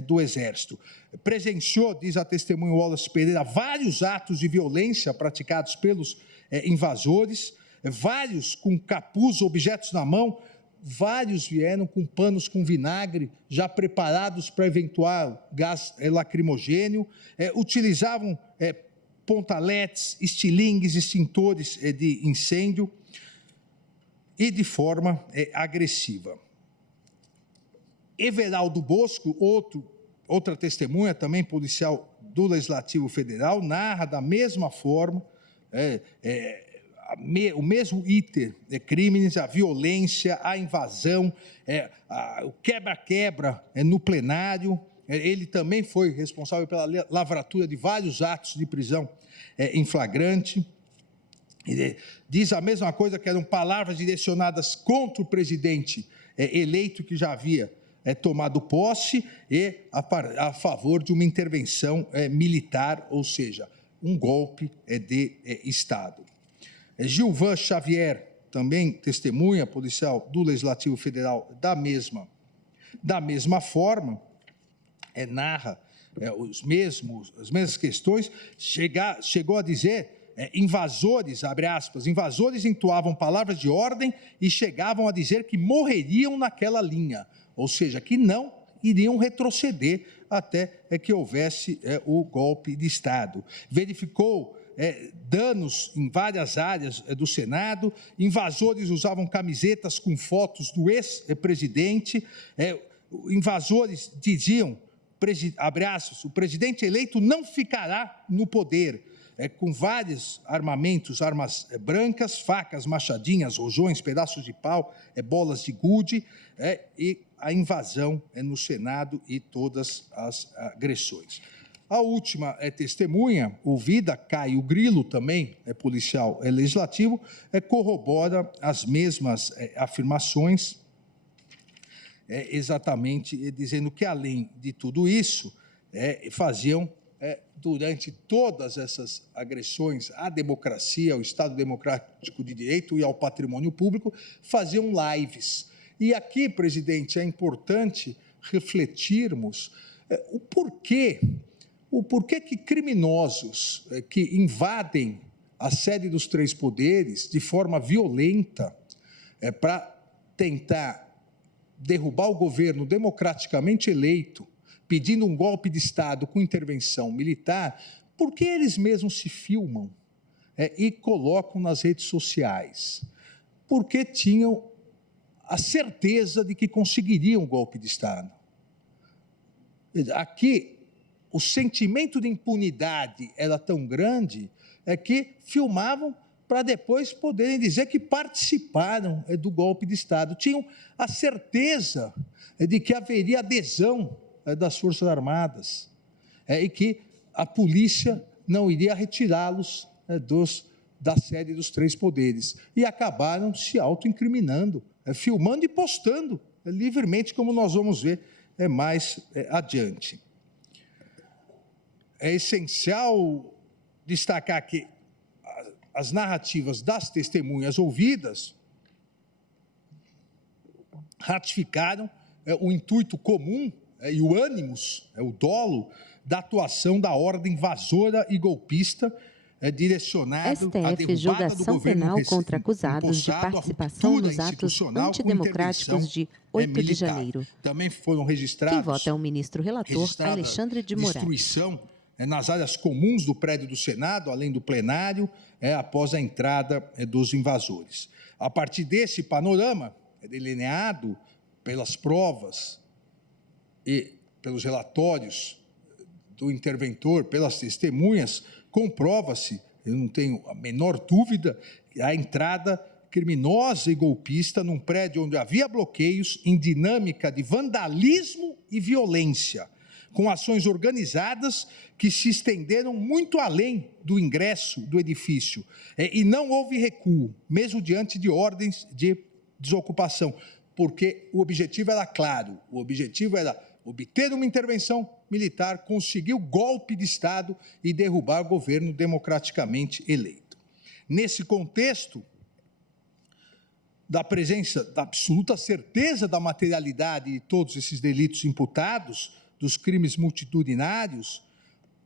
do Exército. Presenciou, diz a testemunha Wallace Pereira, vários atos de violência praticados pelos invasores, vários com capuz, objetos na mão, vários vieram com panos com vinagre, já preparados para eventual gás lacrimogênio, utilizavam pontaletes, estilingues, extintores de incêndio, e de forma agressiva. Everaldo Bosco, outra testemunha, também policial do Legislativo Federal, narra da mesma forma, o mesmo iter de crimes, a violência, a invasão, o quebra-quebra no plenário. Ele também foi responsável pela lavratura de vários atos de prisão em flagrante. Ele diz a mesma coisa, que eram palavras direcionadas contra o presidente eleito, que já havia tomado posse, e a favor de uma intervenção militar, ou seja, um golpe de Estado. Gilvan Xavier, também testemunha policial do Legislativo Federal, da mesma forma, narra as mesmas questões, chegou a dizer... invasores, abre aspas, invasores entoavam palavras de ordem e chegavam a dizer que morreriam naquela linha, ou seja, que não iriam retroceder até que houvesse o golpe de Estado. Verificou danos em várias áreas do Senado, invasores usavam camisetas com fotos do ex-presidente, invasores diziam, abre aspas, o presidente eleito não ficará no poder, com vários armamentos, armas brancas, facas, machadinhas, rojões, pedaços de pau, bolas de gude, e a invasão no Senado e todas as agressões. A última testemunha, ouvida, Caio Grilo, também policial legislativo, corrobora as mesmas afirmações, exatamente dizendo que, além de tudo isso, faziam... durante todas essas agressões à democracia, ao Estado Democrático de Direito e ao patrimônio público, faziam lives. E aqui, presidente, é importante refletirmos o porquê que criminosos que invadem a sede dos três poderes de forma violenta para tentar derrubar o governo democraticamente eleito, pedindo um golpe de Estado com intervenção militar, porque eles mesmos se filmam e colocam nas redes sociais? Porque tinham a certeza de que conseguiriam um golpe de Estado. Aqui, o sentimento de impunidade era tão grande que filmavam para depois poderem dizer que participaram do golpe de Estado. Tinham a certeza de que haveria adesão das Forças Armadas, e que a polícia não iria retirá-los da sede dos três poderes. E acabaram se autoincriminando, filmando e postando livremente, como nós vamos ver mais adiante. É essencial destacar que as narrativas das testemunhas ouvidas ratificaram o intuito comum e o ânimos, o dolo da atuação da ordem invasora e golpista direcionado à derrubada do governo penal contra acusados de participação nos atos antidemocráticos de 8 de janeiro. Também foram registrados... Quem vota é o ministro relator Alexandre de Moraes. Destruição nas áreas comuns do prédio do Senado, além do plenário, após a entrada dos invasores. A partir desse panorama, delineado pelas provas e pelos relatórios do interventor, pelas testemunhas, comprova-se, eu não tenho a menor dúvida, a entrada criminosa e golpista num prédio onde havia bloqueios em dinâmica de vandalismo e violência, com ações organizadas que se estenderam muito além do ingresso do edifício, e não houve recuo, mesmo diante de ordens de desocupação, porque o objetivo era claro, o objetivo era obter uma intervenção militar, conseguir o golpe de Estado e derrubar o governo democraticamente eleito. Nesse contexto, da presença, da absoluta certeza da materialidade de todos esses delitos imputados, dos crimes multitudinários,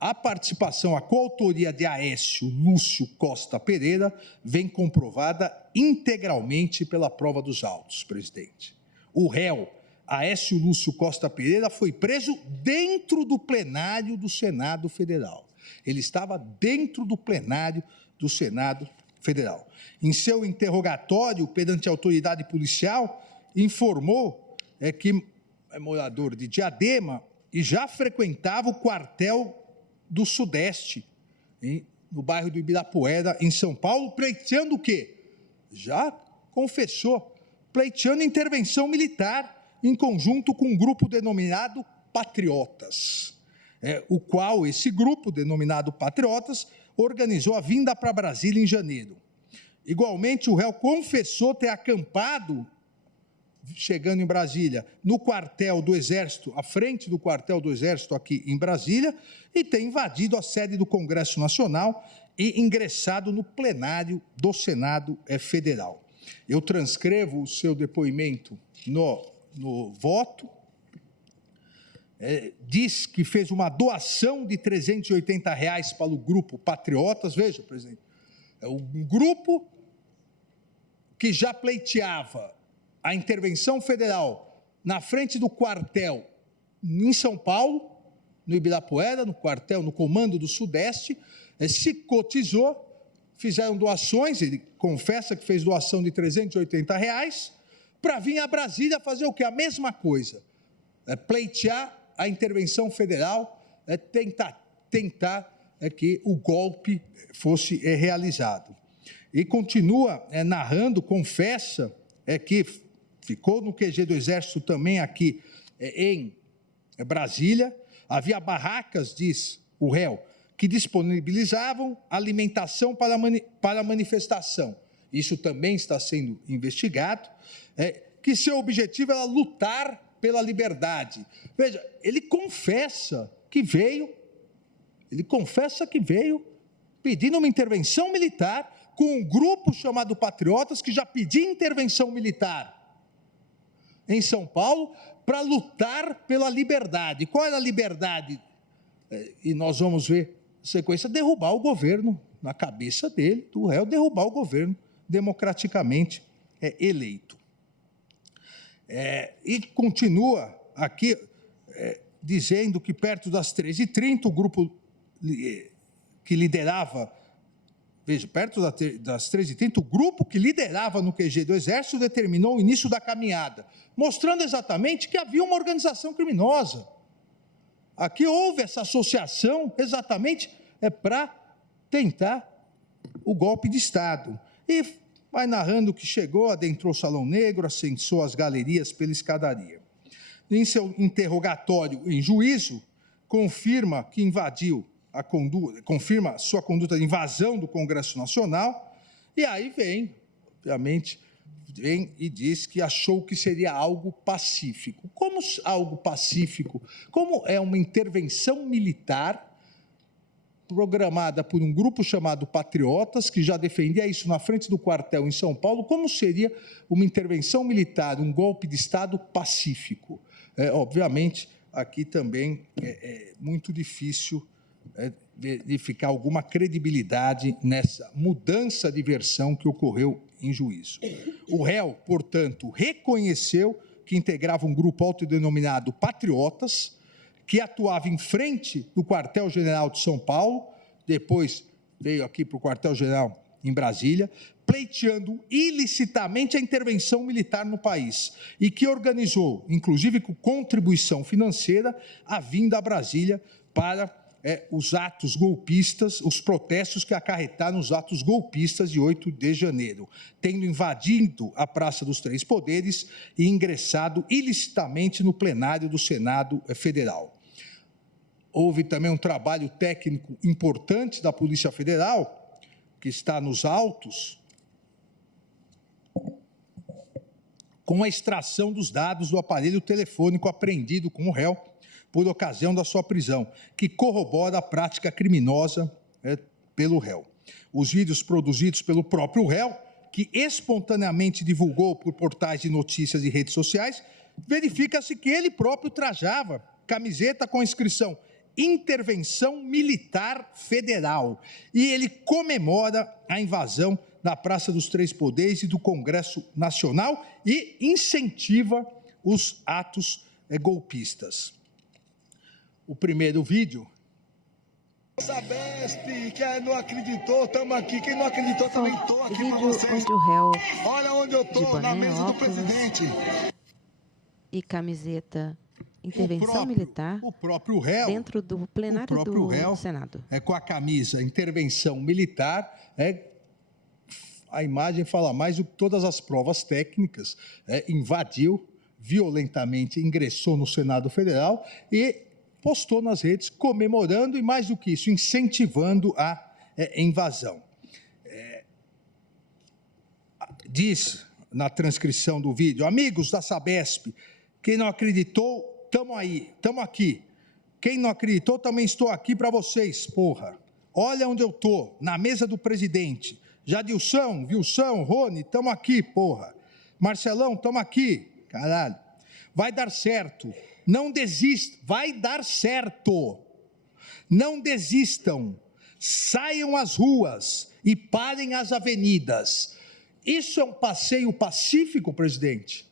a participação, a coautoria de Aécio Lúcio Costa Pereira vem comprovada integralmente pela prova dos autos, presidente. O réu, Aécio Lúcio Costa Pereira, foi preso dentro do plenário do Senado Federal. Ele estava dentro do plenário do Senado Federal. Em seu interrogatório perante a autoridade policial, informou que é morador de Diadema e já frequentava o quartel do Sudeste, no bairro do Ibirapuera, em São Paulo, pleiteando o quê? Já confessou, pleiteando intervenção militar em conjunto com um grupo denominado Patriotas, o qual esse grupo, denominado Patriotas, organizou a vinda para Brasília em janeiro. Igualmente, o réu confessou ter acampado, chegando em Brasília, no quartel do Exército, à frente do quartel do Exército aqui em Brasília, e ter invadido a sede do Congresso Nacional e ingressado no plenário do Senado Federal. Eu transcrevo o seu depoimento no voto. Diz que fez uma doação de R$ 380 para o grupo Patriotas. Veja, presidente, é um grupo que já pleiteava a intervenção federal na frente do quartel em São Paulo, no Ibirapuera, no quartel, no Comando do Sudeste, se cotizou, fizeram doações, ele confessa que fez doação de R$ 380 para vir a Brasília fazer o quê? A mesma coisa, pleitear a intervenção federal, tentar que o golpe fosse realizado. E continua narrando, confessa que ficou no QG do Exército também aqui em Brasília. Havia barracas, diz o réu, que disponibilizavam alimentação para a manifestação. Isso também está sendo investigado. Que seu objetivo era lutar pela liberdade. Veja, ele confessa que veio pedindo uma intervenção militar com um grupo chamado Patriotas, que já pedia intervenção militar em São Paulo para lutar pela liberdade. Qual era a liberdade? E nós vamos ver a sequência: derrubar o governo, na cabeça dele, do réu, derrubar o governo democraticamente eleito. E continua aqui dizendo que perto das 13h30, o grupo que liderava, veja, perto das 13h30, o grupo que liderava no QG do Exército determinou o início da caminhada, mostrando exatamente que havia uma organização criminosa. Aqui houve essa associação exatamente para tentar o golpe de Estado. E vai narrando que chegou, adentrou o Salão Negro, ascensou as galerias pela escadaria. Em seu interrogatório em juízo, confirma que invadiu confirma sua conduta de invasão do Congresso Nacional, e aí vem, obviamente, e diz que achou que seria algo pacífico. Como algo pacífico? Como é uma intervenção militar programada por um grupo chamado Patriotas, que já defendia isso na frente do quartel em São Paulo, como seria uma intervenção militar, um golpe de Estado pacífico? Obviamente, aqui também é muito difícil verificar alguma credibilidade nessa mudança de versão que ocorreu em juízo. O réu, portanto, reconheceu que integrava um grupo autodenominado Patriotas, que atuava em frente do quartel-general de São Paulo, depois veio aqui para o quartel-general em Brasília, pleiteando ilicitamente a intervenção militar no país, e que organizou, inclusive com contribuição financeira, a vinda a Brasília para os atos golpistas, os protestos que acarretaram os atos golpistas de 8 de janeiro, tendo invadido a Praça dos Três Poderes e ingressado ilicitamente no plenário do Senado Federal. Houve também um trabalho técnico importante da Polícia Federal, que está nos autos, com a extração dos dados do aparelho telefônico apreendido com o réu por ocasião da sua prisão, que corrobora a prática criminosa pelo réu. Os vídeos produzidos pelo próprio réu, que espontaneamente divulgou por portais de notícias e redes sociais, verifica-se que ele próprio trajava camiseta com a inscrição intervenção militar federal. E ele comemora a invasão da Praça dos Três Poderes e do Congresso Nacional e incentiva os atos golpistas. O primeiro vídeo. Sabesp, quem não acreditou, estamos aqui. Quem não acreditou, também estou aqui para vocês. Onde o réu, olha onde eu estou, na mesa do presidente. E camiseta intervenção militar, o próprio réu, dentro do plenário do réu, Senado. Com a camisa intervenção militar, a imagem fala mais do que todas as provas técnicas, invadiu violentamente, ingressou no Senado Federal e postou nas redes comemorando e, mais do que isso, incentivando a invasão. Diz na transcrição do vídeo: amigos da Sabesp, quem não acreditou, estamos aí, estamos aqui. Quem não acreditou, também estou aqui para vocês, porra. Olha onde eu estou, na mesa do presidente. Jadilson, Wilson, Rony, estamos aqui, porra. Marcelão, estamos aqui, caralho. Vai dar certo. Não desistam, vai dar certo. Não desistam. Saiam às ruas e parem as avenidas. Isso é um passeio pacífico, presidente?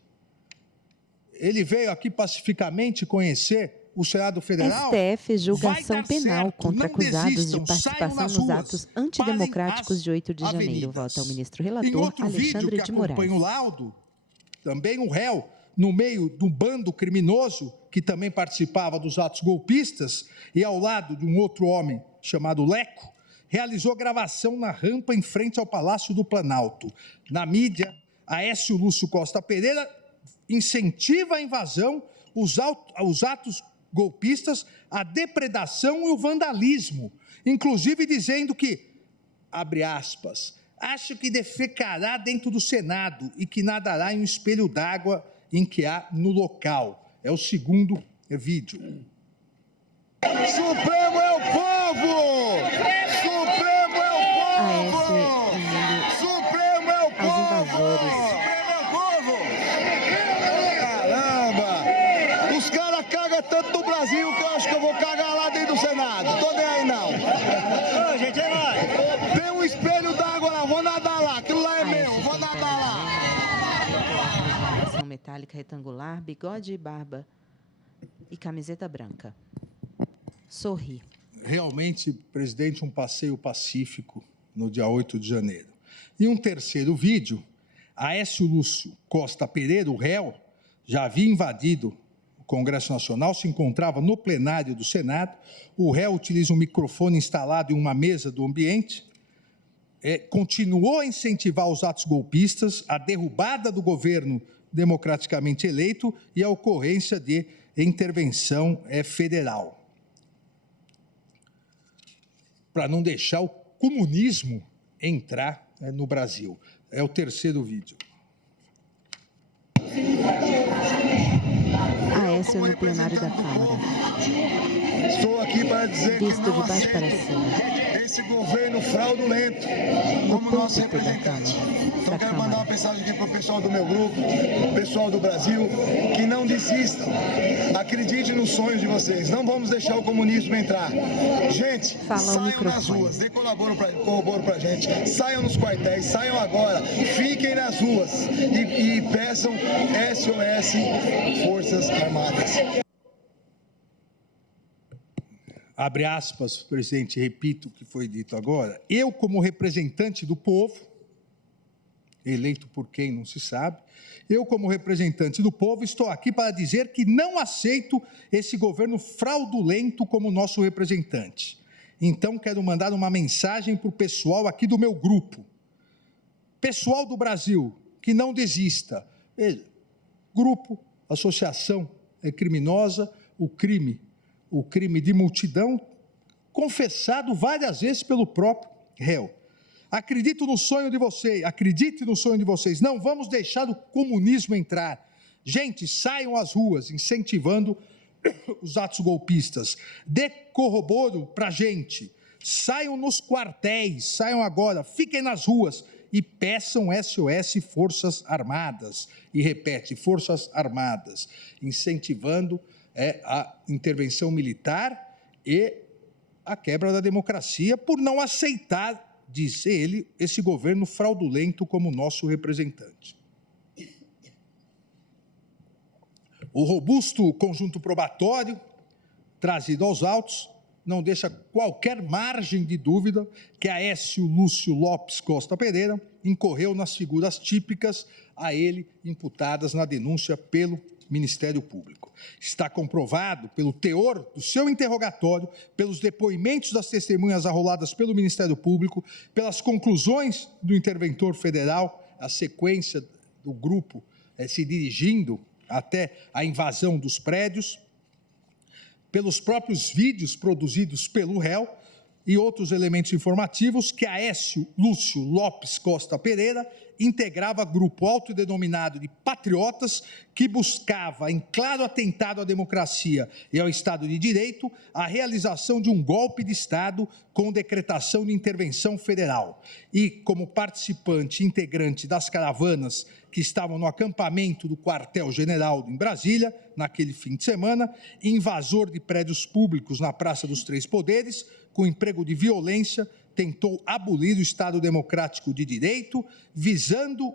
Ele veio aqui pacificamente conhecer o Senado Federal? STF julgação penal contra acusados de participação nos atos antidemocráticos de 8 de janeiro. Vota o ministro relator Alexandre de Moraes. Acompanha o laudo, também o réu, no meio do bando criminoso, que também participava dos atos golpistas, e ao lado de um outro homem chamado Leco, realizou gravação na rampa em frente ao Palácio do Planalto. Na mídia, Aécio Lúcio Costa Pereira incentiva a invasão, os atos golpistas, a depredação e o vandalismo, inclusive dizendo que, abre aspas, acho que defecará dentro do Senado e que nadará em um espelho d'água em que há no local. É o segundo vídeo. Supremo é o povo! Supremo é o povo! Supremo é o povo! Aos invasores. Supremo é o povo! Caramba! Os caras cagam tanto no Brasil que eu acho que eu vou cagar lá dentro do Senado. Tô nem aí, não. Ô, gente, é nóis. Tem um espelho d'água lá, vou nadar lá. Aquilo lá é meu, vou nadar lá. Metálica retangular, bigode e barba e camiseta branca. Sorri. Realmente, presidente, um passeio pacífico no dia 8 de janeiro. E um terceiro vídeo, Aécio Lúcio Costa Pereira, o réu, já havia invadido o Congresso Nacional, se encontrava no plenário do Senado. O réu utiliza um microfone instalado em uma mesa do ambiente, continuou a incentivar os atos golpistas, a derrubada do governo democraticamente eleito e a ocorrência de intervenção federal. Para não deixar o comunismo entrar no Brasil. É o terceiro vídeo. Aécio no plenário da Câmara. Estou aqui para dizer visto que de baixo para cima. Esse governo fraudulento como nosso representante. Então quero mandar uma mensagem aqui para o pessoal do meu grupo, pessoal do Brasil, que não desistam. Acredite nos sonhos de vocês. Não vamos deixar o comunismo entrar. Gente, saiam nas ruas, dê corroboro para a gente. Saiam nos quartéis, saiam agora. Fiquem nas ruas e peçam SOS Forças Armadas. Abre aspas, presidente, repito o que foi dito agora. Eu, como representante do povo, eleito por quem não se sabe, eu, como representante do povo, estou aqui para dizer que não aceito esse governo fraudulento como nosso representante. Então, quero mandar uma mensagem para o pessoal aqui do meu grupo. Pessoal do Brasil, que não desista. Veja, grupo, associação criminosa, o crime de multidão, confessado várias vezes pelo próprio réu. Acredite no sonho de vocês, não vamos deixar o comunismo entrar. Gente, saiam às ruas, incentivando os atos golpistas. Dê corroboro para a gente, saiam nos quartéis, saiam agora, fiquem nas ruas e peçam SOS Forças Armadas. E repete, Forças Armadas, incentivando a intervenção militar e a quebra da democracia por não aceitar, disse ele, esse governo fraudulento como nosso representante. O robusto conjunto probatório trazido aos autos não deixa qualquer margem de dúvida que Aécio Lúcio Lopes Costa Pereira incorreu nas figuras típicas a ele imputadas na denúncia pelo Ministério Público. Está comprovado pelo teor do seu interrogatório, pelos depoimentos das testemunhas arroladas pelo Ministério Público, pelas conclusões do interventor federal, a sequência do grupo se dirigindo até a invasão dos prédios, pelos próprios vídeos produzidos pelo réu e outros elementos informativos que Aécio Lúcio Lopes Costa Pereira integrava grupo autodenominado de patriotas que buscava, em claro atentado à democracia e ao Estado de Direito, a realização de um golpe de Estado com decretação de intervenção federal. E, como participante integrante das caravanas que estavam no acampamento do quartel-general em Brasília, naquele fim de semana, invasor de prédios públicos na Praça dos Três Poderes, com emprego de violência, tentou abolir o Estado Democrático de Direito, visando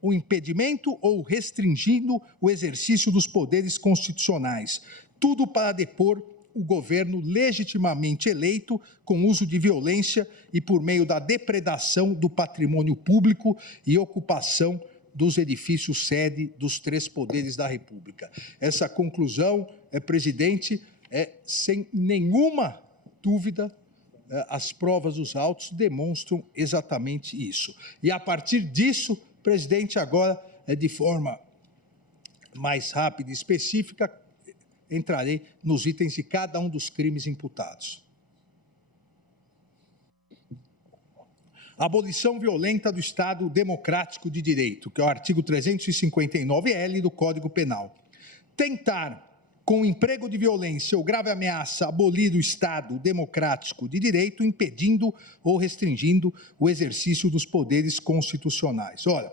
o impedimento ou restringindo o exercício dos poderes constitucionais. Tudo para depor o governo legitimamente eleito com uso de violência e por meio da depredação do patrimônio público e ocupação dos edifícios sede dos três poderes da República. Essa conclusão, presidente, sem nenhuma dúvida, as provas dos autos demonstram exatamente isso. E, a partir disso, presidente, agora, de forma mais rápida e específica, entrarei nos itens de cada um dos crimes imputados. Abolição violenta do Estado Democrático de Direito, que é o artigo 359-L do Código Penal. Tentar, com emprego de violência ou grave ameaça, abolir o Estado Democrático de Direito, impedindo ou restringindo o exercício dos poderes constitucionais. Olha,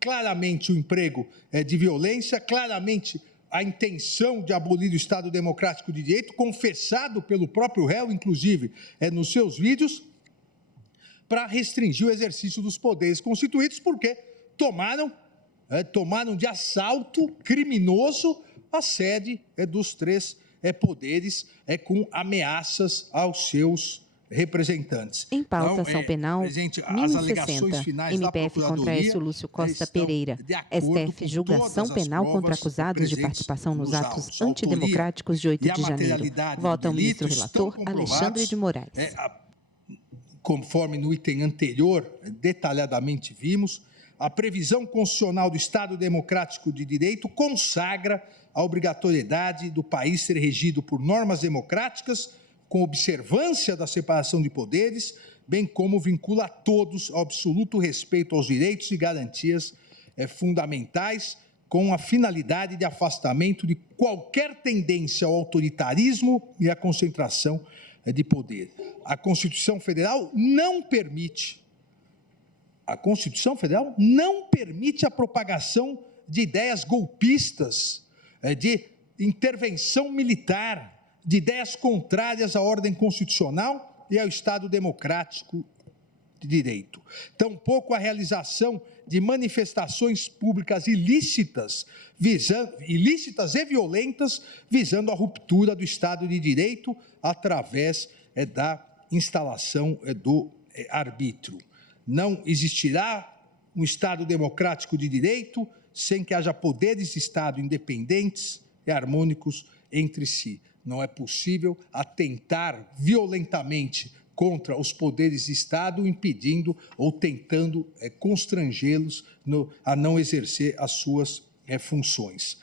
claramente o emprego de violência, claramente a intenção de abolir o Estado Democrático de Direito, confessado pelo próprio réu, inclusive, nos seus vídeos, para restringir o exercício dos poderes constituídos, porque tomaram de assalto criminoso a sede dos três poderes com ameaças aos seus representantes. Em pauta, ação penal 1060, MPF contra Aécio Lúcio Costa Pereira, STF julgação penal contra acusados de participação nos atos antidemocráticos de 8 de janeiro. Vota o ministro relator Alexandre de Moraes. Conforme no item anterior, detalhadamente vimos, a previsão constitucional do Estado Democrático de Direito consagra a obrigatoriedade do país ser regido por normas democráticas, com observância da separação de poderes, bem como vincula a todos ao absoluto respeito aos direitos e garantias fundamentais, com a finalidade de afastamento de qualquer tendência ao autoritarismo e à concentração de poder. A Constituição Federal não permite a propagação de ideias golpistas, de intervenção militar, de ideias contrárias à ordem constitucional e ao Estado Democrático de Direito. Tampouco a realização de manifestações públicas ilícitas e violentas, visando a ruptura do Estado de Direito através da instalação do arbítrio. Não existirá um Estado democrático de direito sem que haja poderes de Estado independentes e harmônicos entre si. Não é possível atentar violentamente contra os poderes de Estado, impedindo ou tentando constrangê-los a não exercer as suas funções.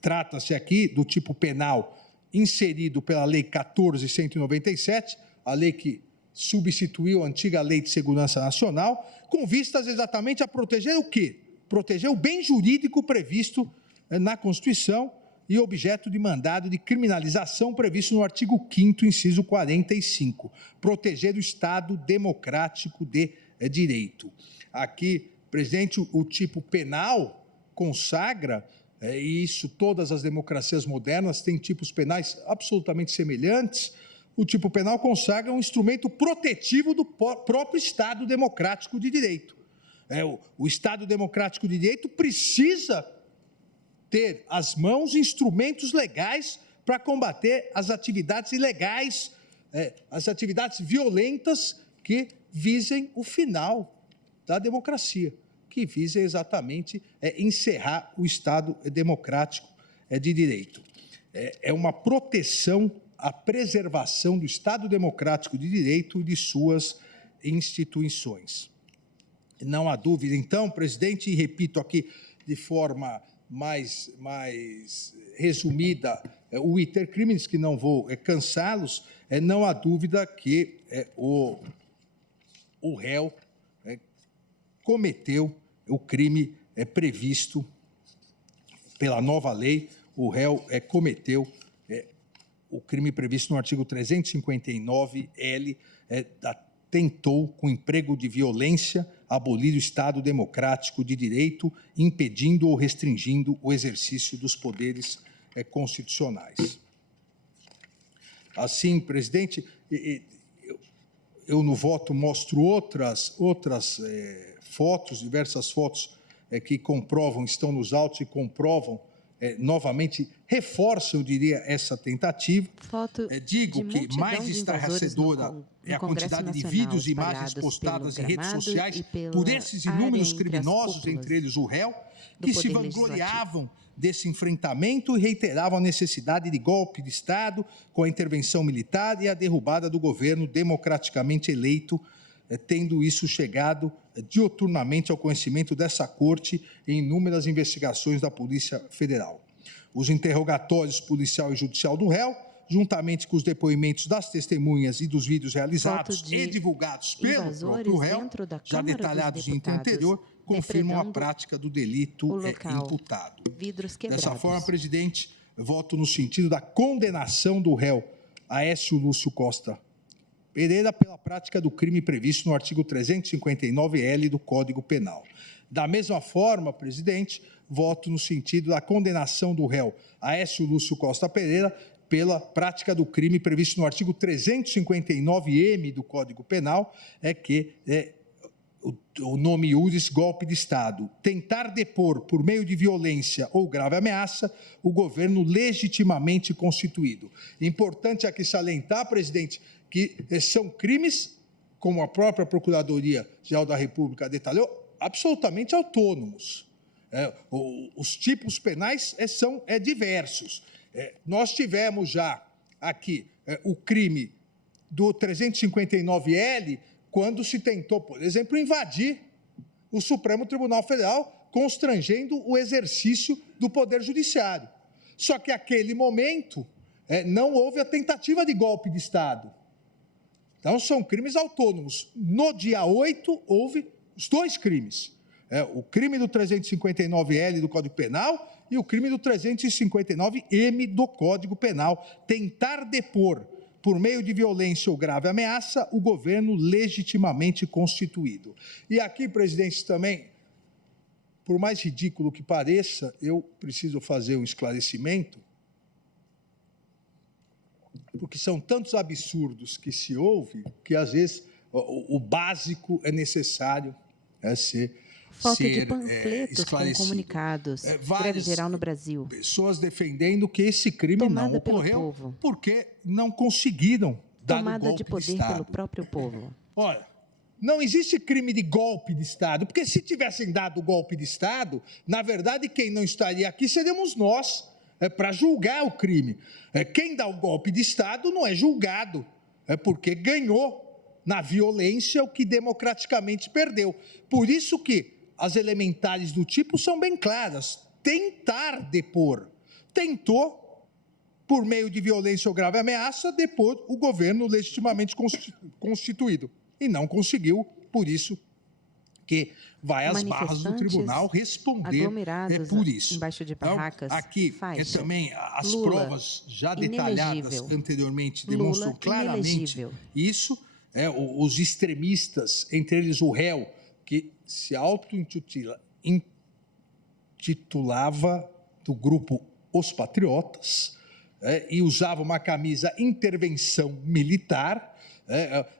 Trata-se aqui do tipo penal inserido pela Lei 14.197, a lei que substituiu a antiga Lei de Segurança Nacional, com vistas exatamente a proteger o quê? Proteger o bem jurídico previsto na Constituição e objeto de mandado de criminalização previsto no artigo 5º, inciso 45, proteger o Estado Democrático de Direito. Aqui, presidente, o tipo penal consagra e isso todas as democracias modernas têm tipos penais absolutamente semelhantes, o tipo penal consagra um instrumento protetivo do próprio Estado democrático de direito. O Estado democrático de direito precisa ter às mãos instrumentos legais para combater as atividades ilegais, as atividades violentas que visem o final da democracia, que visem exatamente encerrar o Estado democrático de direito. É uma proteção, a preservação do Estado democrático de direito e de suas instituições. Não há dúvida, então, presidente, e repito aqui de forma mais resumida, o iter criminis, que não vou cansá-los, não há dúvida que o réu cometeu o crime previsto pela nova lei, o réu cometeu o crime previsto no artigo 359-L, tentou, com emprego de violência, abolir o Estado democrático de direito, impedindo ou restringindo o exercício dos poderes constitucionais. Assim, presidente, eu no voto mostro outras fotos, diversas fotos que comprovam, estão nos autos e comprovam, novamente, reforçam, eu diria, essa tentativa. Digo que mais estarrecedora é a quantidade de vídeos e imagens postadas em redes sociais por esses inúmeros criminosos, entre eles o réu, que se vangloriavam desse enfrentamento e reiteravam a necessidade de golpe de Estado com a intervenção militar e a derrubada do governo democraticamente eleito, tendo isso chegado diuturnamente ao conhecimento dessa corte em inúmeras investigações da Polícia Federal. Os interrogatórios policial e judicial do réu, juntamente com os depoimentos das testemunhas e dos vídeos realizados e divulgados pelo próprio réu, já detalhados em item anterior, confirmam a prática do delito imputado. Dessa forma, presidente, voto no sentido da condenação do réu Aécio Lúcio Costa Pereira pela prática do crime previsto no artigo 359-L do Código Penal. Da mesma forma, presidente, voto no sentido da condenação do réu Aécio Lúcio Costa Pereira pela prática do crime previsto no artigo 359-M do Código Penal, o nome iuris, golpe de Estado, tentar depor por meio de violência ou grave ameaça o governo legitimamente constituído. Importante aqui salientar, presidente, que são crimes, como a própria Procuradoria-Geral da República detalhou, absolutamente autônomos. Os tipos penais são diversos. Nós tivemos já aqui o crime do 359-L, quando se tentou, por exemplo, invadir o Supremo Tribunal Federal, constrangendo o exercício do Poder Judiciário. Só que, naquele momento, não houve a tentativa de golpe de Estado. Então, são crimes autônomos. No dia 8, houve os dois crimes. O crime do 359-L do Código Penal e o crime do 359-M do Código Penal. Tentar depor, por meio de violência ou grave ameaça, o governo legitimamente constituído. E aqui, presidente, também, por mais ridículo que pareça, eu preciso fazer um esclarecimento, porque são tantos absurdos que se ouve que, às vezes, o básico é necessário ser Falta de panfletos com comunicados. Greve geral no Brasil. Pessoas defendendo que esse crime não ocorreu porque não conseguiram dar o golpe de Estado. Tomada de poder pelo próprio povo. Olha, não existe crime de golpe de Estado, porque se tivessem dado o golpe de Estado, na verdade, quem não estaria aqui seríamos nós, para julgar o crime. Quem dá o golpe de Estado não é julgado, porque ganhou na violência o que democraticamente perdeu. Por isso que as elementares do tipo são bem claras. Tentar depor. Tentou, por meio de violência ou grave ameaça, depor o governo legitimamente constituído. E não conseguiu, por isso que vai às barras do tribunal responder por isso. Embaixo de barracas, então, aqui também as provas já detalhadas anteriormente demonstram claramente isso. Os extremistas, entre eles o réu, que se auto-intitulava do grupo Os Patriotas, e usava uma camisa intervenção militar.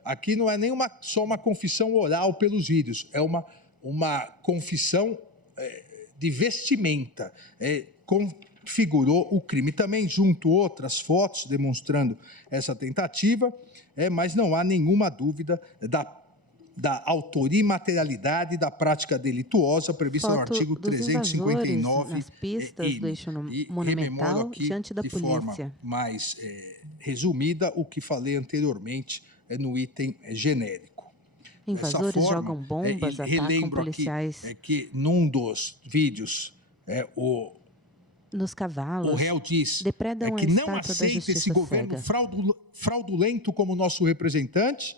Aqui não é nem só uma confissão oral pelos vídeos, é uma confissão de vestimenta. Configurou o crime. Também junto outras fotos demonstrando essa tentativa, mas não há nenhuma dúvida da autoria e materialidade da prática delituosa prevista no artigo 359 nas pistas do eixo monumental diante da polícia. De forma mais resumida, o que falei anteriormente no item genérico. Invasores jogam bombas, atacam policiais. Que num dos vídeos nos cavalos, o réu diz depredam que a não estátua da aceita justiça esse governo cega. fraudulento como nosso representante.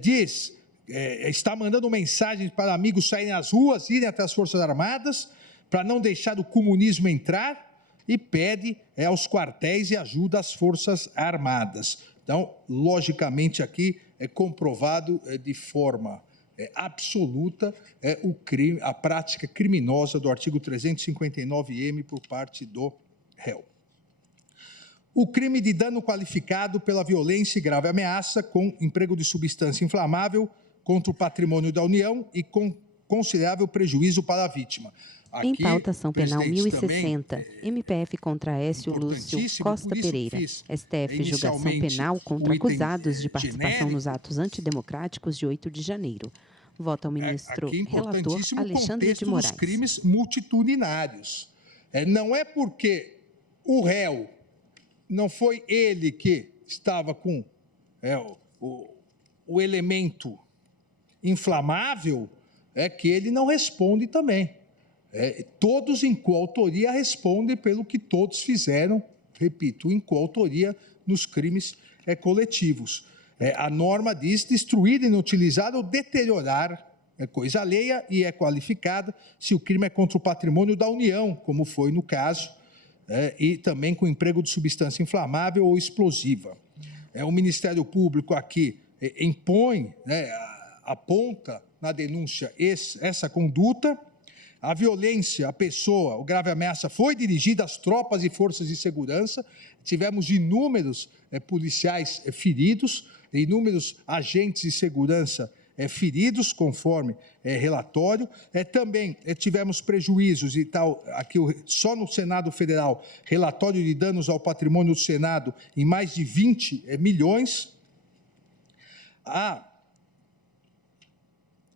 Diz, está mandando mensagens para amigos saírem às ruas, irem até as Forças Armadas, para não deixar o comunismo entrar, e pede aos quartéis e ajuda às Forças Armadas. Então, logicamente, aqui é comprovado de forma absoluta o crime, a prática criminosa do artigo 359-M por parte do réu. O crime de dano qualificado pela violência e grave ameaça com emprego de substância inflamável contra o patrimônio da União e com considerável prejuízo para a vítima. Aqui, em pauta ação penal 1060, MPF contra Aécio Lúcio Costa Pereira, STF julgação penal contra acusados de participação nos atos antidemocráticos de 8 de janeiro. Vota ao ministro relator Alexandre de Moraes. Dos crimes multitudinários. Não é porque o réu não foi ele que estava com o elemento inflamável, que ele não responde também. Todos em coautoria respondem pelo que todos fizeram, repito, em coautoria nos crimes coletivos. A norma diz destruir, inutilizar ou deteriorar coisa alheia e é qualificada se o crime é contra o patrimônio da União, como foi no caso, e também com emprego de substância inflamável ou explosiva. O Ministério Público aqui impõe, aponta na denúncia essa conduta. A violência, a pessoa, o grave ameaça foi dirigida às tropas e forças de segurança. Tivemos inúmeros policiais feridos, inúmeros agentes de segurança feridos, conforme relatório. Também tivemos prejuízos e tal, aqui só no Senado Federal, relatório de danos ao patrimônio do Senado em mais de 20 milhões.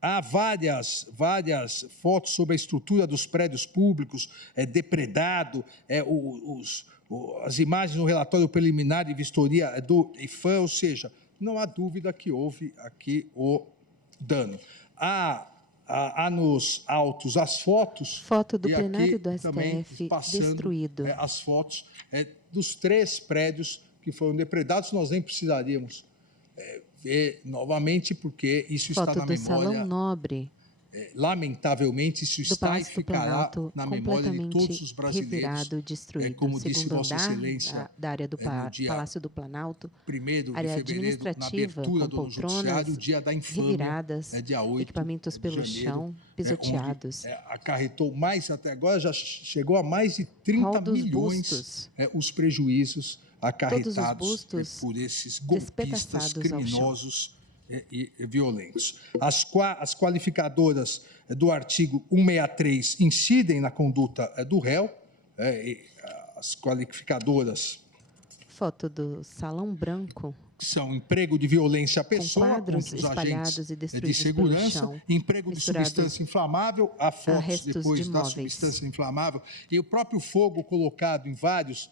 Há várias fotos sobre a estrutura dos prédios públicos, depredado, as imagens no relatório preliminar de vistoria do IFAM, ou seja, não há dúvida que houve aqui o dano. Há nos autos as fotos. Foto do plenário do STF destruído. As fotos dos 3 prédios que foram depredados, nós nem precisaríamos ver novamente, porque isso está na memória. Foto do Salão Nobre. Lamentavelmente, isso está e ficará na memória de todos os brasileiros. Revirado, destruído. Como disse Vossa Excelência, da área do Palácio do Planalto, 1º de área fevereiro, na abertura do Judiciário, o dia da infâmia, reviradas, dia 8 equipamentos pelo chão, pisoteados. Acarretou mais, até agora já chegou a mais de 30 milhões os prejuízos acarretados por esses golpistas criminosos e violentos. As qualificadoras do artigo 163 incidem na conduta do réu. As qualificadoras... Foto do Salão Branco. São emprego de violência à pessoa contra os agentes de segurança, emprego de substância inflamável, há fotos depois da substância inflamável, e o próprio fogo colocado em vários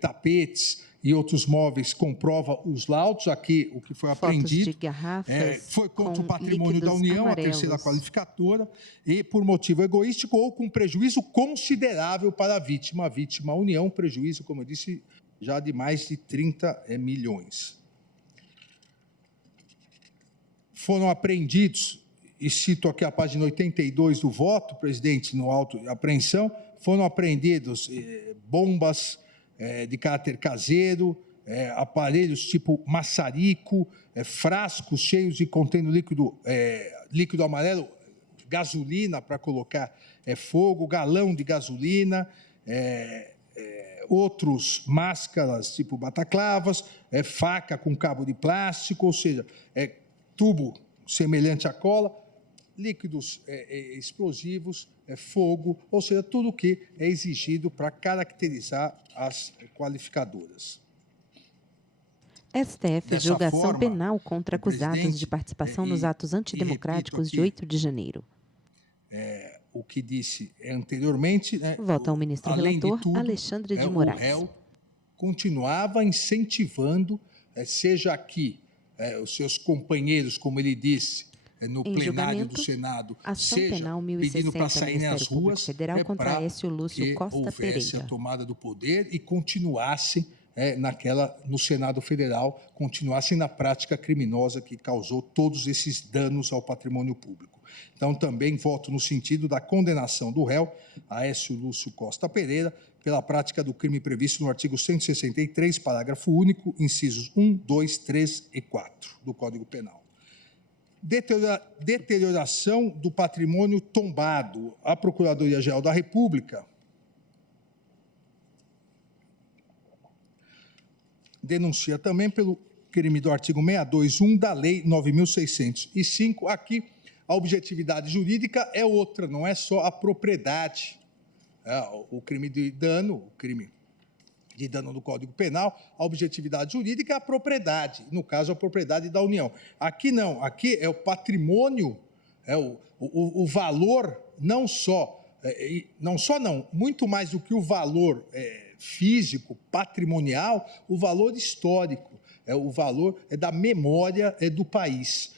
tapetes e outros móveis comprova os laudos. Aqui, o que foi apreendido de garrafas foi contra o patrimônio da União, amarelos. A 3ª qualificadora, e por motivo egoístico ou com prejuízo considerável para a vítima. A vítima, a União, prejuízo, como eu disse, já de mais de 30 milhões. Foram apreendidos, e cito aqui a página 82 do voto, presidente, no auto de apreensão, foram apreendidos bombas de caráter caseiro, aparelhos tipo maçarico, frascos cheios de contendo líquido amarelo, gasolina para colocar fogo, galão de gasolina, outros máscaras tipo bataclavas, faca com cabo de plástico, ou seja, tubo semelhante à cola, líquidos explosivos, fogo, ou seja, tudo o que é exigido para caracterizar as qualificadoras. STF, julgação penal contra acusados de participação nos atos antidemocráticos de 8 de janeiro. O que disse anteriormente, né, vota o ministro relator, tudo, Alexandre de Moraes. O réu continuava incentivando, seja aqui, os seus companheiros, como ele disse, no plenário do Senado, ação seja penal pedindo para sair nas ruas, Federal contra Aécio Lúcio Costa Pereira. A tomada do poder e continuassem no Senado Federal, continuassem na prática criminosa que causou todos esses danos ao patrimônio público. Então, também voto no sentido da condenação do réu, Aécio Lúcio Costa Pereira, pela prática do crime previsto no artigo 163, parágrafo único, incisos 1, 2, 3 e 4 do Código Penal. Deterioração do patrimônio tombado. A Procuradoria-Geral da República denuncia também pelo crime do artigo 621 da Lei 9.605. Aqui, a objetividade jurídica é outra, não é só a propriedade. O crime de dano, no Código Penal, a objetividade jurídica é a propriedade, no caso, a propriedade da União. Aqui não, aqui é o patrimônio, o valor, muito mais do que o valor físico, patrimonial, o valor histórico, o valor da memória do país.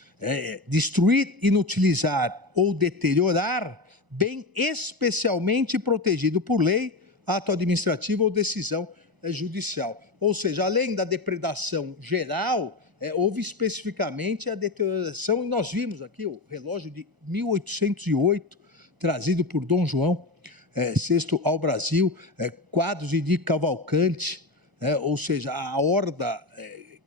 Destruir, inutilizar ou deteriorar bem especialmente protegido por lei, ato administrativo ou decisão judicial. Ou seja, além da depredação geral, houve especificamente a deterioração, e nós vimos aqui o relógio de 1808, trazido por Dom João VI ao Brasil, quadros de Cavalcante, ou seja, a horda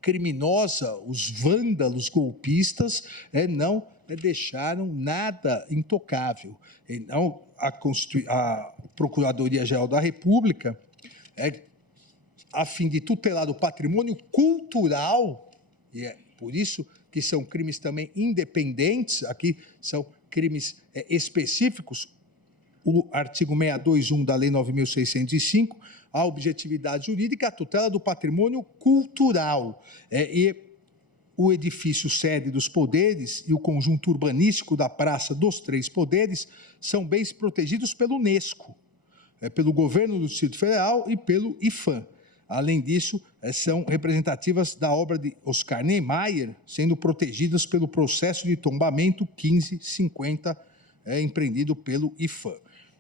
criminosa, os vândalos golpistas, não deixaram nada intocável. Então, a Procuradoria-Geral da República, a fim de tutelar o patrimônio cultural, e é por isso que são crimes também independentes, aqui são crimes específicos, o artigo 621 da Lei 9.605, a objetividade jurídica, a tutela do patrimônio cultural. E o edifício sede dos poderes e o conjunto urbanístico da Praça dos Três Poderes são bens protegidos pela Unesco, pelo governo do Distrito Federal e pelo IPHAN. Além disso, são representativas da obra de Oscar Niemeyer, sendo protegidas pelo processo de tombamento 1550, empreendido pelo IPHAN.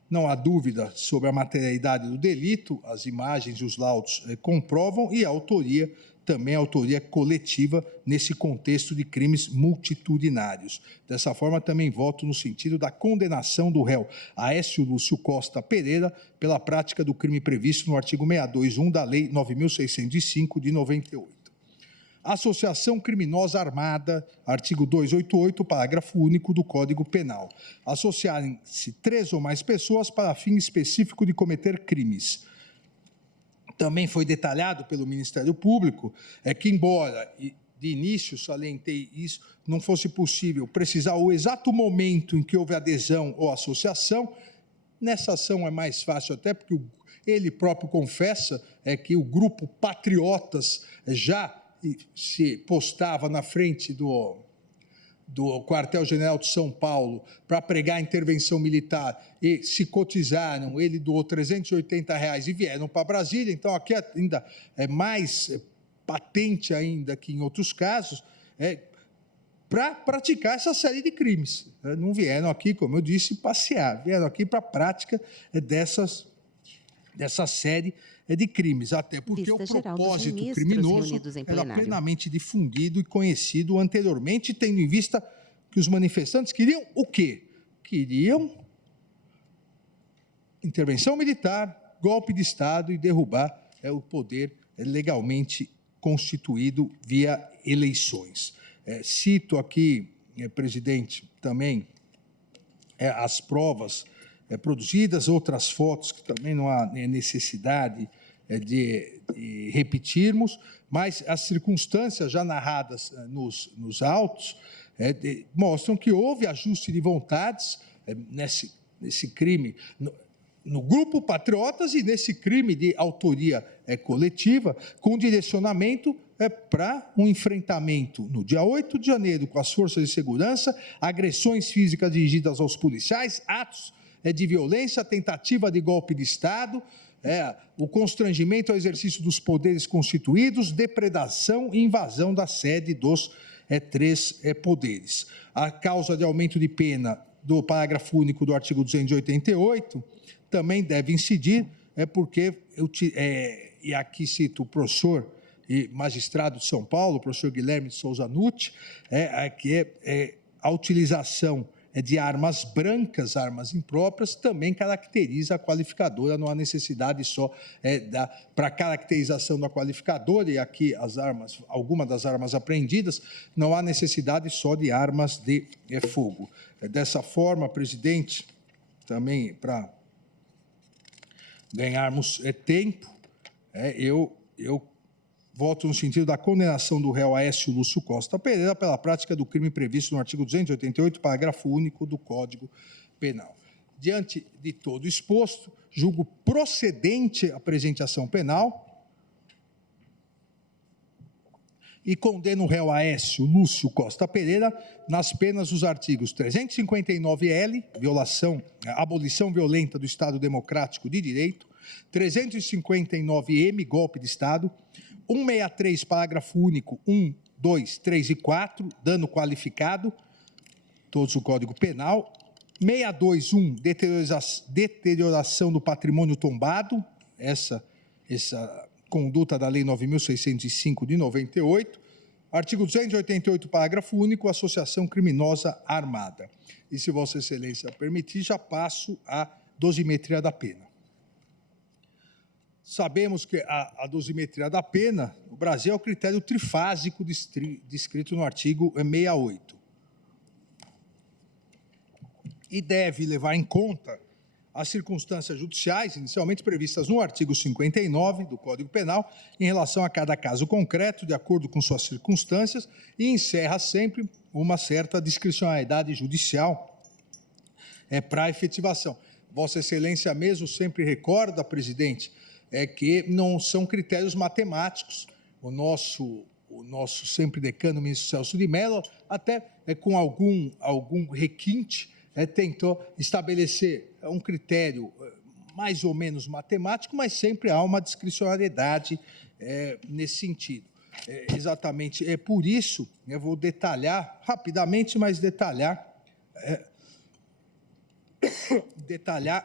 Não há dúvida sobre a materialidade do delito, as imagens e os laudos comprovam, e a autoria, também a autoria coletiva, nesse contexto de crimes multitudinários. Dessa forma, também voto no sentido da condenação do réu Aécio Lúcio Costa Pereira pela prática do crime previsto no artigo 621 da Lei 9.605 de 98. Associação criminosa armada, artigo 288, parágrafo único do Código Penal. Associarem-se 3 ou mais pessoas para fim específico de cometer crimes. Também foi detalhado pelo Ministério Público que, embora de início salientei isso, não fosse possível precisar o exato momento em que houve adesão ou associação, nessa ação é mais fácil até porque ele próprio confessa que o grupo Patriotas já se postava na frente do quartel-general de São Paulo para pregar a intervenção militar e se cotizaram, ele doou R$380 e vieram para Brasília. Então, aqui ainda é mais patente ainda que em outros casos, para praticar essa série de crimes. Não vieram aqui, como eu disse, passear, vieram aqui para a prática dessa série de crimes, até porque o propósito criminoso era plenamente difundido e conhecido anteriormente, tendo em vista que os manifestantes queriam o quê? Queriam intervenção militar, golpe de Estado e derrubar o poder legalmente constituído via eleições. Cito aqui, presidente, também as provas produzidas, outras fotos que também não há necessidade de repetirmos, mas as circunstâncias já narradas nos autos mostram que houve ajuste de vontades nesse crime, no grupo Patriotas e nesse crime de autoria coletiva, com direcionamento para um enfrentamento no dia 8 de janeiro com as forças de segurança, agressões físicas dirigidas aos policiais, atos de violência, tentativa de golpe de Estado, o constrangimento ao exercício dos poderes constituídos, depredação e invasão da sede dos três poderes. A causa de aumento de pena do parágrafo único do artigo 288 também deve incidir, porque, e aqui cito o professor e magistrado de São Paulo, o professor Guilherme de Souza Nutti, a utilização de armas brancas, armas impróprias, também caracteriza a qualificadora, não há necessidade só para a caracterização da qualificadora, e aqui algumas das armas apreendidas, não há necessidade só de armas de fogo. Dessa forma, presidente, também para ganharmos tempo, eu voto no sentido da condenação do réu Aécio Lúcio Costa Pereira pela prática do crime previsto no artigo 288, parágrafo único do Código Penal. Diante de todo exposto, julgo procedente a presente ação penal e condeno o réu Aécio Lúcio Costa Pereira nas penas dos artigos 359-L, abolição violenta do Estado Democrático de Direito, 359-M, golpe de Estado, 163, parágrafo único, 1, 2, 3 e 4, dano qualificado, todos o Código Penal, 621, deterioração do patrimônio tombado, essa conduta da Lei 9.605 de 98, artigo 288, parágrafo único, associação criminosa armada. E, se Vossa Excelência permitir, já passo à dosimetria da pena. Sabemos que a dosimetria da pena, no Brasil, é o critério trifásico descrito no artigo 68. E deve levar em conta as circunstâncias judiciais, inicialmente previstas no artigo 59 do Código Penal, em relação a cada caso concreto, de acordo com suas circunstâncias, e encerra sempre uma certa discricionariedade judicial para a efetivação. Vossa Excelência mesmo sempre recorda, presidente, que não são critérios matemáticos. O nosso sempre decano, ministro Celso de Mello, até com algum requinte, tentou estabelecer um critério mais ou menos matemático, mas sempre há uma discricionariedade nesse sentido. Exatamente, por isso, eu vou detalhar, rapidamente, mas detalhar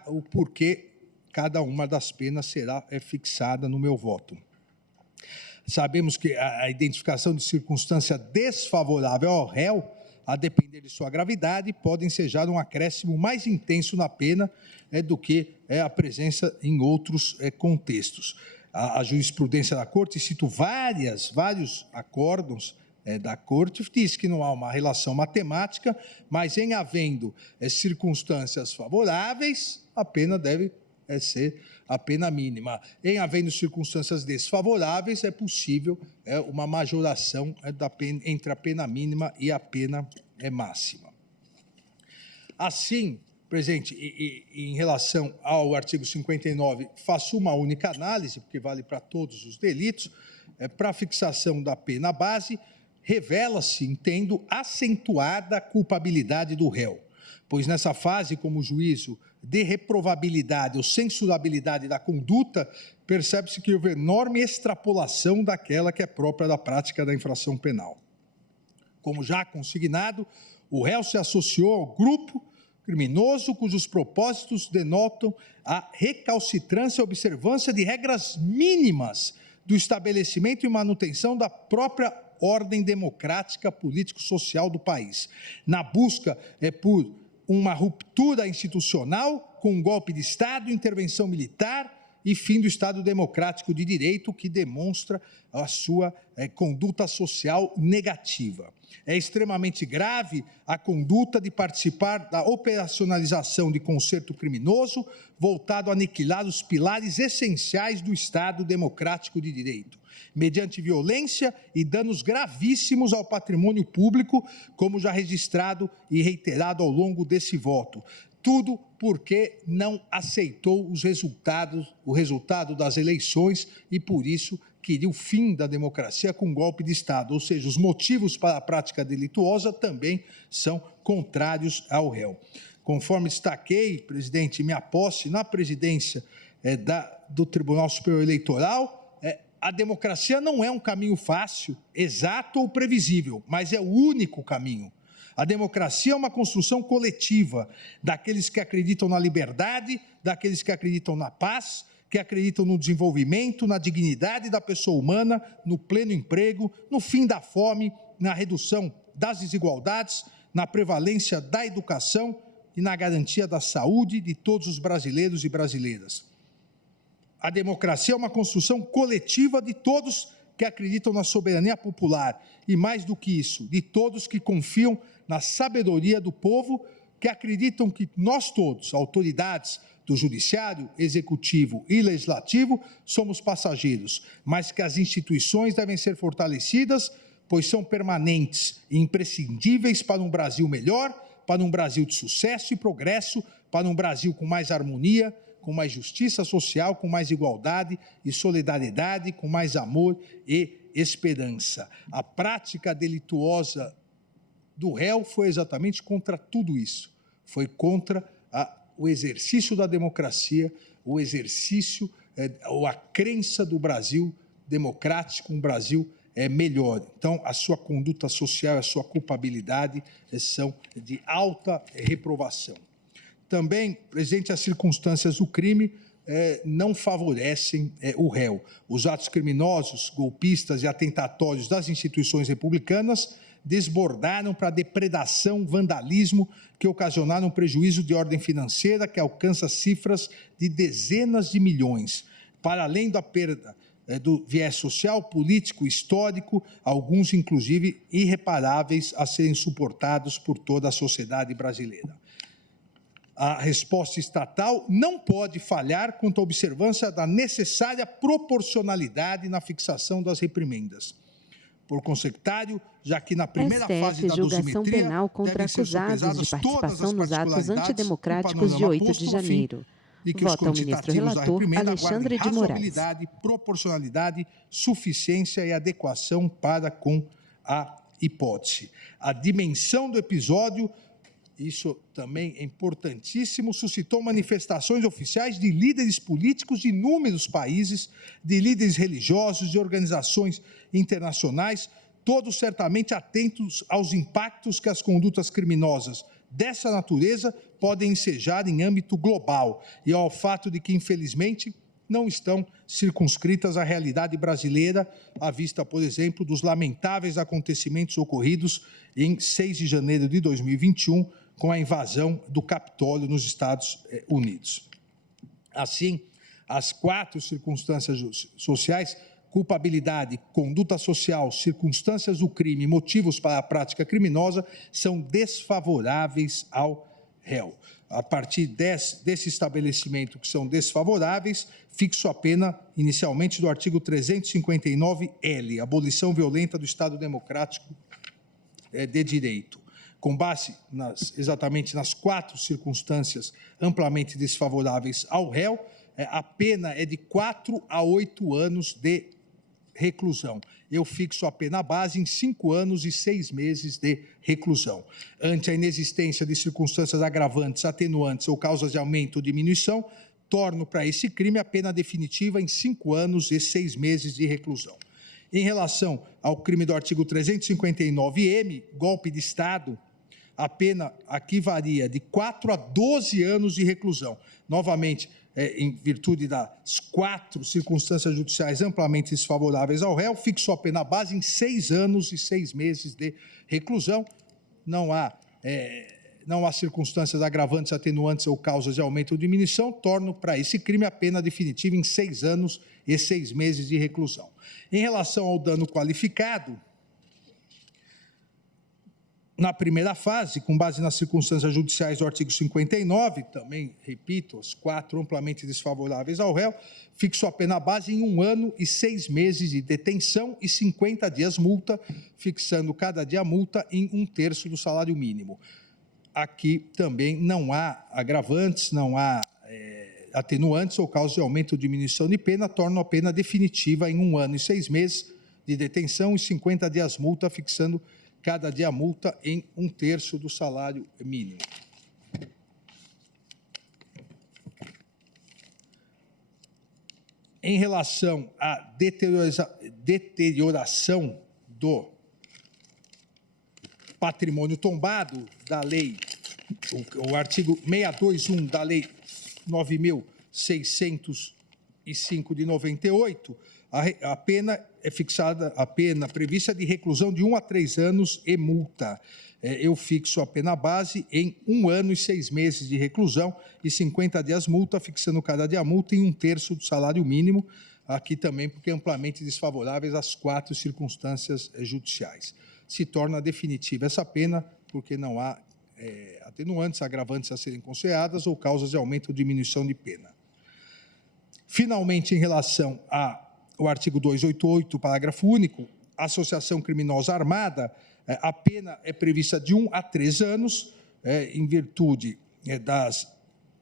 o porquê cada uma das penas será fixada no meu voto. Sabemos que a identificação de circunstância desfavorável ao réu, a depender de sua gravidade, pode ensejar um acréscimo mais intenso na pena do que a presença em outros contextos. A jurisprudência da Corte, cito vários acórdãos da Corte, diz que não há uma relação matemática, mas em havendo circunstâncias favoráveis, a pena deve ser a pena mínima. Em havendo circunstâncias desfavoráveis, é possível uma majoração da pena, entre a pena mínima e a pena máxima. Assim, presidente, em relação ao artigo 59, faço uma única análise, porque vale para todos os delitos. Para a fixação da pena base, revela-se, entendo, acentuada a culpabilidade do réu, pois nessa fase, como juízo de reprovabilidade ou censurabilidade da conduta, percebe-se que houve enorme extrapolação daquela que é própria da prática da infração penal. Como já consignado, o réu se associou ao grupo criminoso cujos propósitos denotam a recalcitrância e observância de regras mínimas do estabelecimento e manutenção da própria ordem democrática político-social do país, na busca por uma ruptura institucional com um golpe de Estado, intervenção militar e fim do Estado Democrático de Direito, que demonstra a sua conduta social negativa. É extremamente grave a conduta de participar da operacionalização de concerto criminoso voltado a aniquilar os pilares essenciais do Estado Democrático de Direito, mediante violência e danos gravíssimos ao patrimônio público, como já registrado e reiterado ao longo desse voto. Tudo porque não aceitou o resultado das eleições e, por isso, queria o fim da democracia com um golpe de Estado. Ou seja, os motivos para a prática delituosa também são contrários ao réu. Conforme destaquei, presidente, minha posse na presidência do Tribunal Superior Eleitoral, a democracia não é um caminho fácil, exato ou previsível, mas é o único caminho. A democracia é uma construção coletiva daqueles que acreditam na liberdade, daqueles que acreditam na paz, que acreditam no desenvolvimento, na dignidade da pessoa humana, no pleno emprego, no fim da fome, na redução das desigualdades, na prevalência da educação e na garantia da saúde de todos os brasileiros e brasileiras. A democracia é uma construção coletiva de todos que acreditam na soberania popular e, mais do que isso, de todos que confiam na sabedoria do povo, que acreditam que nós todos, autoridades do judiciário, executivo e legislativo, somos passageiros, mas que as instituições devem ser fortalecidas, pois são permanentes e imprescindíveis para um Brasil melhor, para um Brasil de sucesso e progresso, para um Brasil com mais harmonia, com mais justiça social, com mais igualdade e solidariedade, com mais amor e esperança. A prática delituosa do réu foi exatamente contra tudo isso. Foi contra o exercício da democracia, o exercício ou a crença do Brasil democrático, um Brasil melhor. Então, a sua conduta social, a sua culpabilidade são de alta reprovação. Também, presidente, as circunstâncias do crime não favorecem o réu. Os atos criminosos, golpistas e atentatórios das instituições republicanas desbordaram para depredação, vandalismo, que ocasionaram prejuízo de ordem financeira que alcança cifras de dezenas de milhões. Para além da perda do viés social, político, histórico, alguns, inclusive, irreparáveis a serem suportados por toda a sociedade brasileira. A resposta estatal não pode falhar quanto à observância da necessária proporcionalidade na fixação das reprimendas. Por consecutário, já que na primeira fase da julgação penal contra acusados de participação nos atos antidemocráticos de 8 de janeiro. Vota o ministro relator Alexandre de Moraes. Proporcionalidade, suficiência e adequação para com a hipótese. A dimensão do episódio, isso também é importantíssimo, suscitou manifestações oficiais de líderes políticos de inúmeros países, de líderes religiosos, de organizações internacionais, todos certamente atentos aos impactos que as condutas criminosas dessa natureza podem ensejar em âmbito global e ao fato de que, infelizmente, não estão circunscritas à realidade brasileira, à vista, por exemplo, dos lamentáveis acontecimentos ocorridos em 6 de janeiro de 2021, com a invasão do Capitólio nos Estados Unidos. Assim, as 4 circunstâncias sociais, culpabilidade, conduta social, circunstâncias do crime e motivos para a prática criminosa, são desfavoráveis ao réu. A partir desse estabelecimento que são desfavoráveis, fixo a pena inicialmente do artigo 359-L, abolição violenta do Estado Democrático de Direito. Com base exatamente nas 4 circunstâncias amplamente desfavoráveis ao réu, a pena é de 4 a 8 anos de reclusão. Eu fixo a pena base em 5 anos e 6 meses de reclusão. Ante a inexistência de circunstâncias agravantes, atenuantes ou causas de aumento ou diminuição, torno para esse crime a pena definitiva em 5 anos e 6 meses de reclusão. Em relação ao crime do artigo 359-M, golpe de Estado, a pena aqui varia de 4 a 12 anos de reclusão. Novamente, em virtude das 4 circunstâncias judiciais amplamente desfavoráveis ao réu, fixou a pena base em 6 anos e 6 meses de reclusão. Não há não há circunstâncias agravantes, atenuantes ou causas de aumento ou diminuição, tornam para esse crime a pena definitiva em 6 anos e 6 meses de reclusão. Em relação ao dano qualificado, na primeira fase, com base nas circunstâncias judiciais do artigo 59, também, repito, as 4 amplamente desfavoráveis ao réu, fixou a pena base em 1 ano e 6 meses de detenção e 50 dias multa, fixando cada dia multa em 1/3 do salário mínimo. Aqui também não há agravantes, não há atenuantes ou causas de aumento ou diminuição de pena, tornam a pena definitiva em 1 ano e 6 meses de detenção e 50 dias multa, fixando cada dia multa em 1/3 do salário mínimo. Em relação à deterioração do patrimônio tombado da lei, o artigo 621 da lei 9.605 de 98, a pena é fixada, a pena prevista de reclusão de 1 a 3 anos e multa. Eu fixo a pena base em 1 ano e 6 meses de reclusão e 50 dias multa, fixando cada dia multa em 1/3 do salário mínimo, aqui também porque é amplamente desfavoráveis às 4 circunstâncias judiciais. Se torna definitiva essa pena porque não há atenuantes, agravantes a serem consideradas ou causas de aumento ou diminuição de pena. Finalmente, em relação ao artigo 288, parágrafo único, associação criminosa armada, a pena é prevista de 1 a 3 anos, em virtude das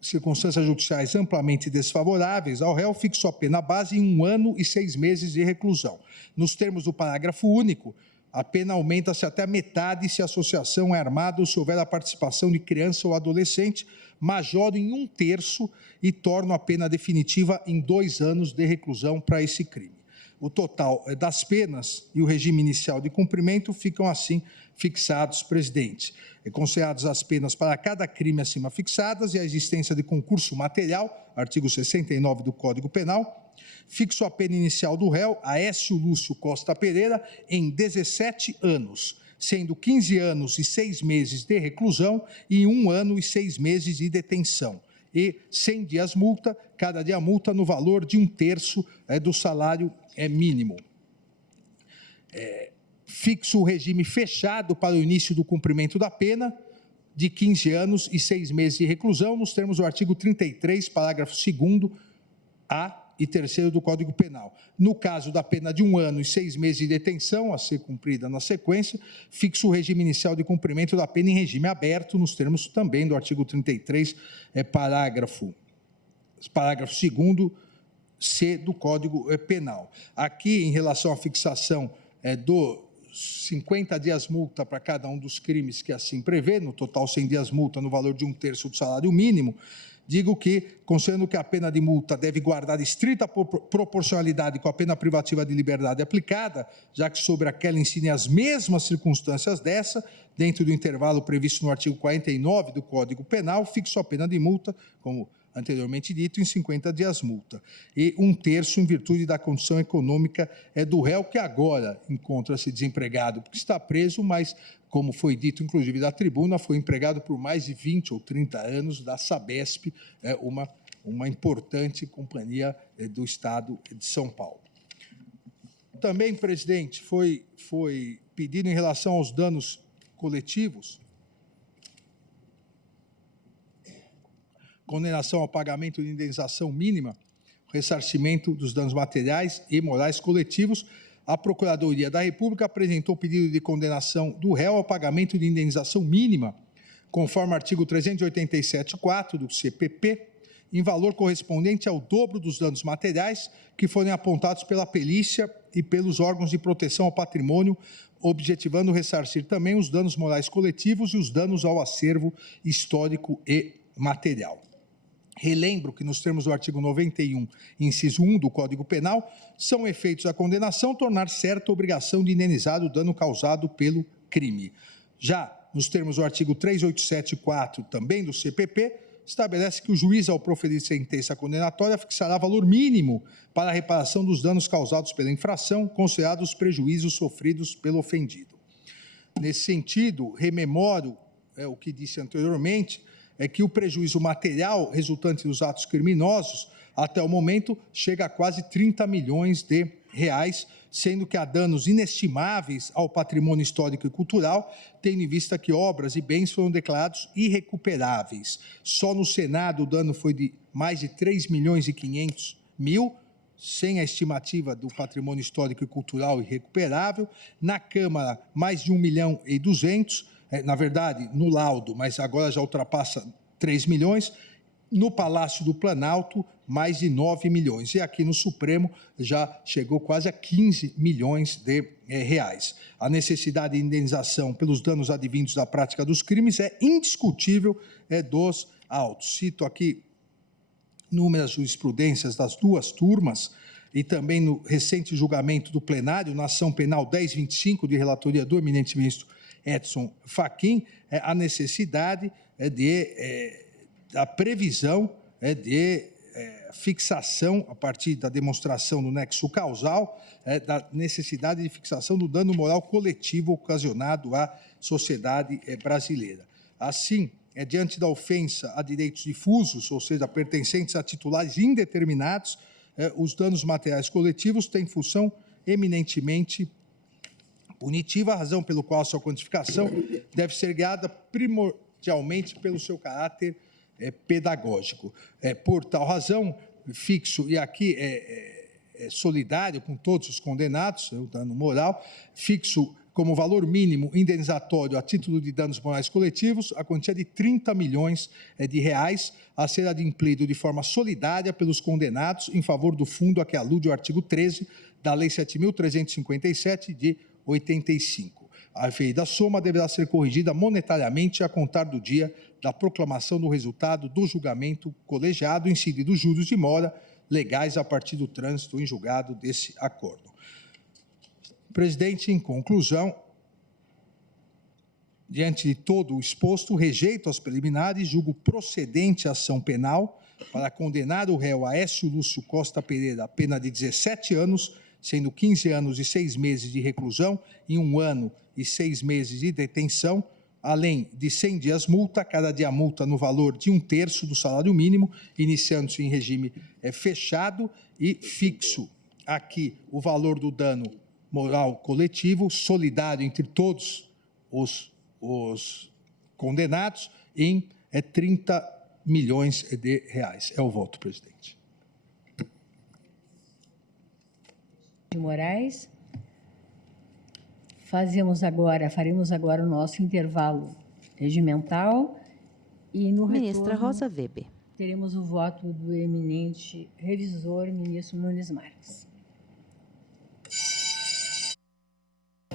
circunstâncias judiciais amplamente desfavoráveis ao réu, fixou a pena base em 1 ano e 6 meses de reclusão. Nos termos do parágrafo único, a pena aumenta-se até a metade se a associação é armada ou se houver a participação de criança ou adolescente, majora em 1/3 e torna a pena definitiva em 2 anos de reclusão para esse crime. O total das penas e o regime inicial de cumprimento ficam assim fixados, presidente. Consideradas as penas para cada crime acima fixadas e a existência de concurso material, artigo 69 do Código Penal, fixo a pena inicial do réu, Aécio Lúcio Costa Pereira, em 17 anos, sendo 15 anos e 6 meses de reclusão e 1 ano e 6 meses de detenção, e 100 dias multa, cada dia multa no valor de 1/3 do salário mínimo. Fixo o regime fechado para o início do cumprimento da pena, de 15 anos e 6 meses de reclusão, nos termos do artigo 33, parágrafo 2º, A e 3º do Código Penal. No caso da pena de 1 ano e 6 meses de detenção, a ser cumprida na sequência, fixo o regime inicial de cumprimento da pena em regime aberto, nos termos também do artigo 33, parágrafo 2º, C do Código Penal. Aqui, em relação à fixação dos 50 dias multa para cada um dos crimes que assim prevê, no total 100 dias multa no valor de 1/3 do salário mínimo, digo que, considerando que a pena de multa deve guardar estrita proporcionalidade com a pena privativa de liberdade aplicada, já que sobre aquela incide as mesmas circunstâncias dessa, dentro do intervalo previsto no artigo 49 do Código Penal, fixo a pena de multa, como anteriormente dito, em 50 dias multa, e 1/3 em virtude da condição econômica do réu, que agora encontra-se desempregado porque está preso, mas, como foi dito, inclusive, da tribuna, foi empregado por mais de 20 ou 30 anos da Sabesp, uma importante companhia do Estado de São Paulo. Também, presidente, foi pedido em relação aos danos coletivos, condenação ao pagamento de indenização mínima, ressarcimento dos danos materiais e morais coletivos. A Procuradoria da República apresentou pedido de condenação do réu ao pagamento de indenização mínima, conforme artigo 387-4 do CPP, em valor correspondente ao dobro dos danos materiais que forem apontados pela perícia e pelos órgãos de proteção ao patrimônio, objetivando ressarcir também os danos morais coletivos e os danos ao acervo histórico e material. Relembro que, nos termos do artigo 91, inciso 1 do Código Penal, são efeitos da condenação tornar certa a obrigação de indenizar o dano causado pelo crime. Já nos termos do artigo 387-4, também do CPP, estabelece que o juiz, ao proferir sentença condenatória, fixará valor mínimo para a reparação dos danos causados pela infração, considerados os prejuízos sofridos pelo ofendido. Nesse sentido, rememoro o que disse anteriormente, é que o prejuízo material resultante dos atos criminosos, até o momento, chega a quase 30 milhões de reais, sendo que há danos inestimáveis ao patrimônio histórico e cultural, tendo em vista que obras e bens foram declarados irrecuperáveis. Só no Senado o dano foi de mais de 3 milhões e 500 mil, sem a estimativa do patrimônio histórico e cultural irrecuperável. Na Câmara, mais de 1 milhão e 200, na verdade, no laudo, mas agora já ultrapassa 3 milhões. No Palácio do Planalto, mais de 9 milhões. E aqui no Supremo já chegou quase a 15 milhões de reais. A necessidade de indenização pelos danos advindos da prática dos crimes é indiscutível dos autos. Cito aqui inúmeras jurisprudências das duas turmas e também no recente julgamento do plenário, na ação penal 1025, de relatoria do eminente ministro Edson Fachin, a necessidade da previsão de fixação, a partir da demonstração do nexo causal, da necessidade de fixação do dano moral coletivo ocasionado à sociedade brasileira. Assim, diante da ofensa a direitos difusos, ou seja, pertencentes a titulares indeterminados, os danos materiais coletivos têm função eminentemente punitiva, a razão pelo qual a sua quantificação deve ser guiada primordialmente pelo seu caráter pedagógico. Por tal razão, fixo, e aqui solidário com todos os condenados, o dano moral, fixo como valor mínimo indenizatório a título de danos morais coletivos a quantia de 30 milhões de reais a ser adimplido de forma solidária pelos condenados em favor do fundo a que alude o artigo 13 da Lei 7.357 de 85. A referida soma deverá ser corrigida monetariamente a contar do dia da proclamação do resultado do julgamento colegiado, incididos juros de mora legais a partir do trânsito em julgado desse acordo. Presidente, em conclusão, diante de todo o exposto, rejeito as preliminares, julgo procedente a ação penal para condenar o réu Aécio Lúcio Costa Pereira a pena de 17 anos, sendo 15 anos e 6 meses de reclusão e 1 ano e 6 meses de detenção, além de 100 dias multa, cada dia multa no valor de 1/3 do salário mínimo, iniciando-se em regime fechado, e fixo aqui o valor do dano moral coletivo, solidário entre todos os condenados, em 30 milhões de reais. É o voto, presidente. De Moraes. Faremos agora o nosso intervalo regimental e no Ministra retorno, Rosa Weber. teremos o voto do eminente revisor, ministro Nunes Marques.